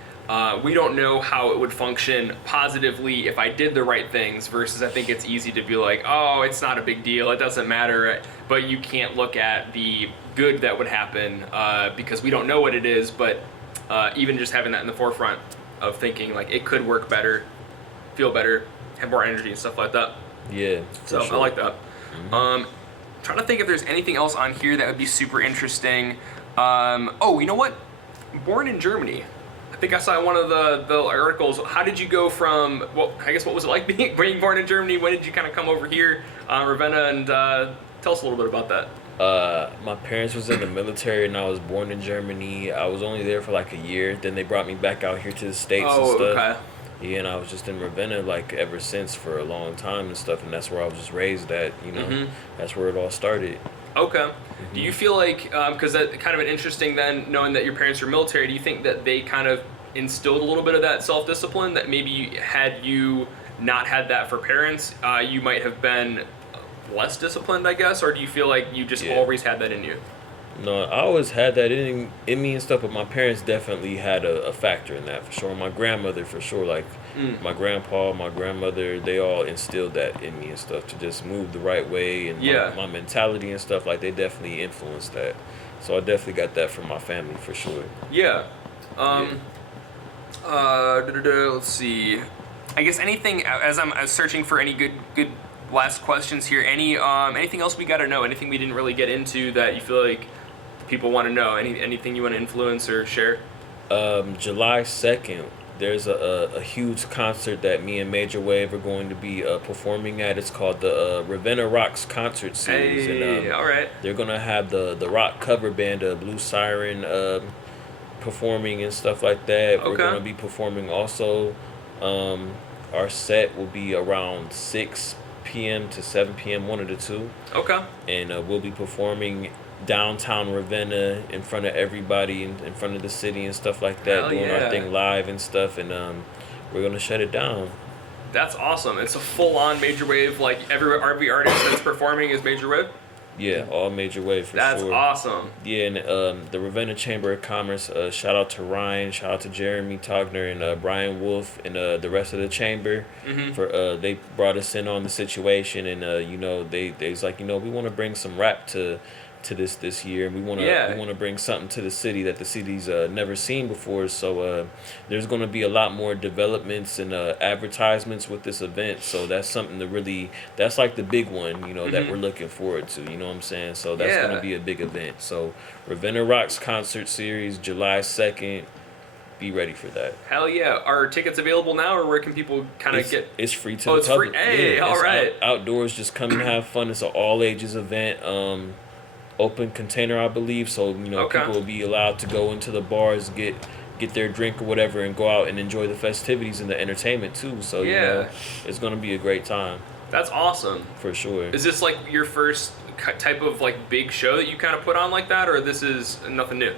we don't know how it would function positively if I did the right things, versus I think it's easy to be like, oh, it's not a big deal, it doesn't matter, but you can't look at the good that would happen because we don't know what it is, but even just having that in the forefront of thinking like it could work better feel better, have more energy and stuff like that. Yeah. So sure. I like that. Trying to think if there's anything else on here that would be super interesting. Oh, you know what? Born in Germany. I think I saw in one of the articles. How did you go from? Well, I guess what was it like being born in Germany? When did you kind of come over here, Ravenna, and tell us a little bit about that. My parents was in the military and I was born in Germany. I was only there for like a year. Then they brought me back out here to the States and stuff. Okay. Yeah, and I was just in Ravenna like ever since for a long time and stuff, and that's where I was just raised at, you know. That's where it all started. Okay. Do you feel like, because that kind of an interesting then, knowing that your parents were military, do you think that they kind of instilled a little bit of that self-discipline, that maybe had you not had that for parents, you might have been less disciplined, I guess, or do you feel like you just always had that in you? No, I always had that in me and stuff, but my parents definitely had a factor in that for sure. My grandmother for sure, like my grandpa, my grandmother, they all instilled that in me and stuff to just move the right way, and my mentality and stuff, like they definitely influenced that. So I definitely got that from my family for sure. Yeah. Let's see. I guess anything, as I'm searching for any good last questions here, anything else we got to know? Anything we didn't really get into that you feel like people want to know? Anything you want to influence or share? July 2nd, there's a huge concert that me and Major Wave are going to be performing at. It's called the Ravenna Rocks Concert Series. Hey, and, all right. They're going to have the rock cover band, Blue Siren, performing and stuff like that. We're going to be performing also. Our set will be around 6 p.m. to 7 p.m., one of the two. Okay. And we'll be performing downtown Ravenna in front of everybody, in front of the city and stuff like that, doing our thing live and stuff, and we're gonna shut it down. That's awesome. It's a full-on Major Wave, like every artist that's performing is Major Wave? Yeah, all Major Wave for sure. That's awesome. Yeah, and the Ravenna Chamber of Commerce, shout out to Ryan, shout out to Jeremy Togner and Brian Wolf and the rest of the chamber for they brought us in on the situation, and you know, they was like, you know, we want to bring some rap to this year, and we want to bring something to the city that the city's never seen before. So there's going to be a lot more developments and advertisements with this event. So that's something to really, that's like the big one, you know, that we're looking forward to. You know what I'm saying? So that's going to be a big event. So Ravenna Rocks Concert Series, July 2nd. Be ready for that. Hell yeah. Are tickets available now, or where can people kind of get? It's free to the public. Free? Hey, all right. Outdoors, just come and have fun. It's an all ages event. Open container, I believe, so you know people will be allowed to go into the bars, get their drink or whatever, and go out and enjoy the festivities and the entertainment too. So you know, it's gonna be a great time. That's awesome. For sure. Is this like your first type of like big show that you kind of put on like that, or this is nothing new?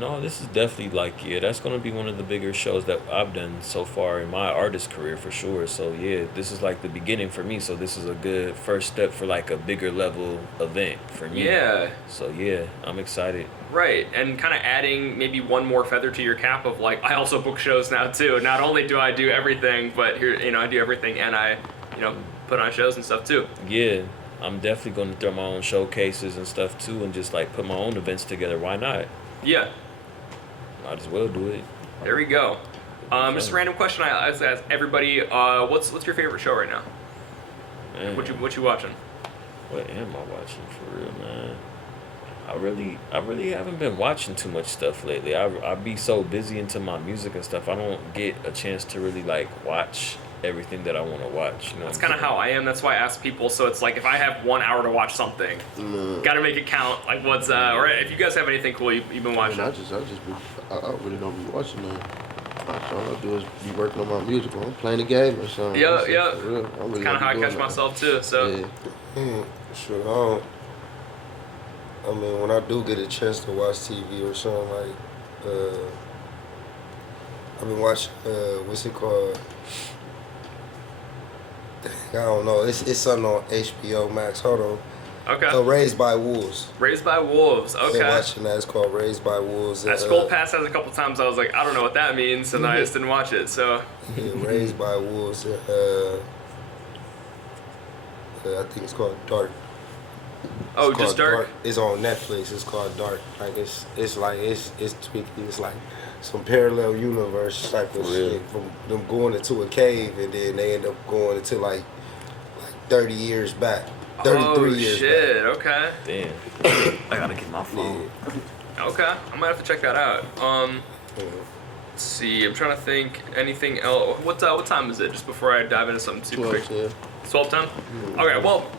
No, this is definitely like, that's going to be one of the bigger shows that I've done so far in my artist career for sure. So yeah, this is like the beginning for me. So this is a good first step for like a bigger level event for me. Yeah. So yeah, I'm excited. Right, and kind of adding maybe one more feather to your cap of like, I also book shows now too. Not only do I do everything, but here, you know, I do everything and I, you know, put on shows and stuff too. Yeah. I'm definitely going to throw my own showcases and stuff too, and just like put my own events together. Why not? Yeah. Might as well do it. There we go. Just a random question I ask everybody. What's your favorite show right now? Man. What you watching? What am I watching for real, man? I really haven't been watching too much stuff lately. I be so busy into my music and stuff. I don't get a chance to really like watch everything that I want to watch. You know, that's kind of how I am. That's why I ask people. So it's like if I have 1 hour to watch something, gotta make it count. Like what's or if you guys have anything cool you've been watching. I really don't be watching that. All I do is be working on my music. I'm playing the game or something. Yeah. Really, it's kind of how I catch myself too. So. Yeah. Sure. I mean, when I do get a chance to watch TV or something, like, I've been watching, what's it called? I don't know. It's something on HBO Max. Hold on. Okay. Raised by Wolves. Raised by Wolves. Okay. Been watching that. It's called Raised by Wolves. I scrolled past that a couple times. I was like, I don't know what that means, and I just didn't watch it. So. Yeah, Raised by Wolves. I think it's called Dark. Oh, just Dark? It's on Netflix. It's called Dark. Like it's tweaky. It's like some parallel universe type of shit from them going into a cave and then they end up going into like 30 years back. 33 years shit, back. Okay. Damn. I gotta get my phone. Okay, I might have to check that out. Let's see, I'm trying to think anything else. What time is it? Just before I dive into something super quick. 12 10? Okay, well,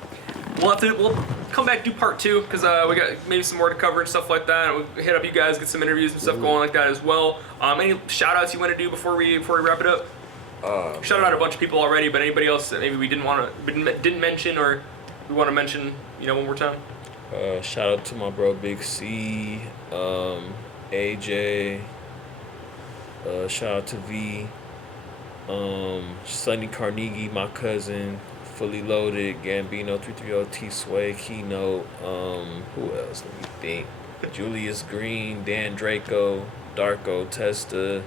we'll come back do part 2 because we got maybe some more to cover and stuff like that. And we'll hit up you guys, get some interviews and stuff going like that as well. Any shout outs you want to do before we wrap it up? Shout out a bunch of people already, but anybody else that maybe we didn't mention or we want to mention, one more time? Shout out to my bro Big C, AJ. Shout out to V, Sonny Carnegie, my cousin, Fully Loaded, Gambino, 330 T Sway, Keynote. Who else? Let me think. Julius Green, Dan Draco, Darko, Testa.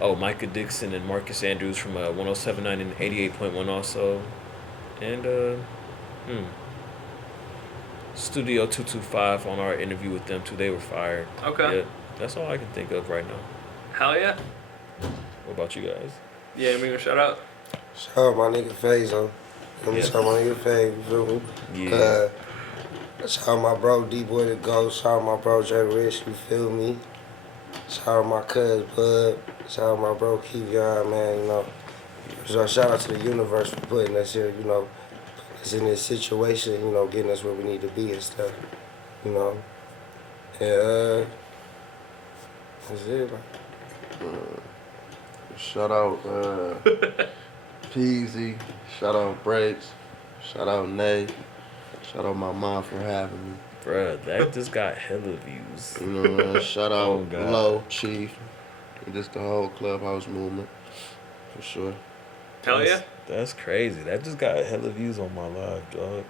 Oh, Micah Dixon and Marcus Andrews from 107.9 and 88.1 also. And Studio 225 on our interview with them too. They were fired. Okay. Yeah, that's all I can think of right now. Hell yeah. What about you guys? Yeah, we gonna shout out? Shout out my nigga Fazo. Shout out my nigga Faze, you feel me? Yeah. Shout out my bro D-Boy the Ghost. Shout out my bro Jay Rich, you feel me? Shout out my cuz Bud. Shout out my bro Kevion, man, So shout out to the universe for putting us here, putting us in this situation, getting us where we need to be and stuff, And that's it, man. Shout out Peasy. Shout out Breaks. Shout out Nay. Shout out my mom for having me. Bruh, that just got hella views. Shout out Low, Chief, and just the whole Clubhouse movement, for sure. Hell yeah. That's crazy. That just got hella views on my live, dog.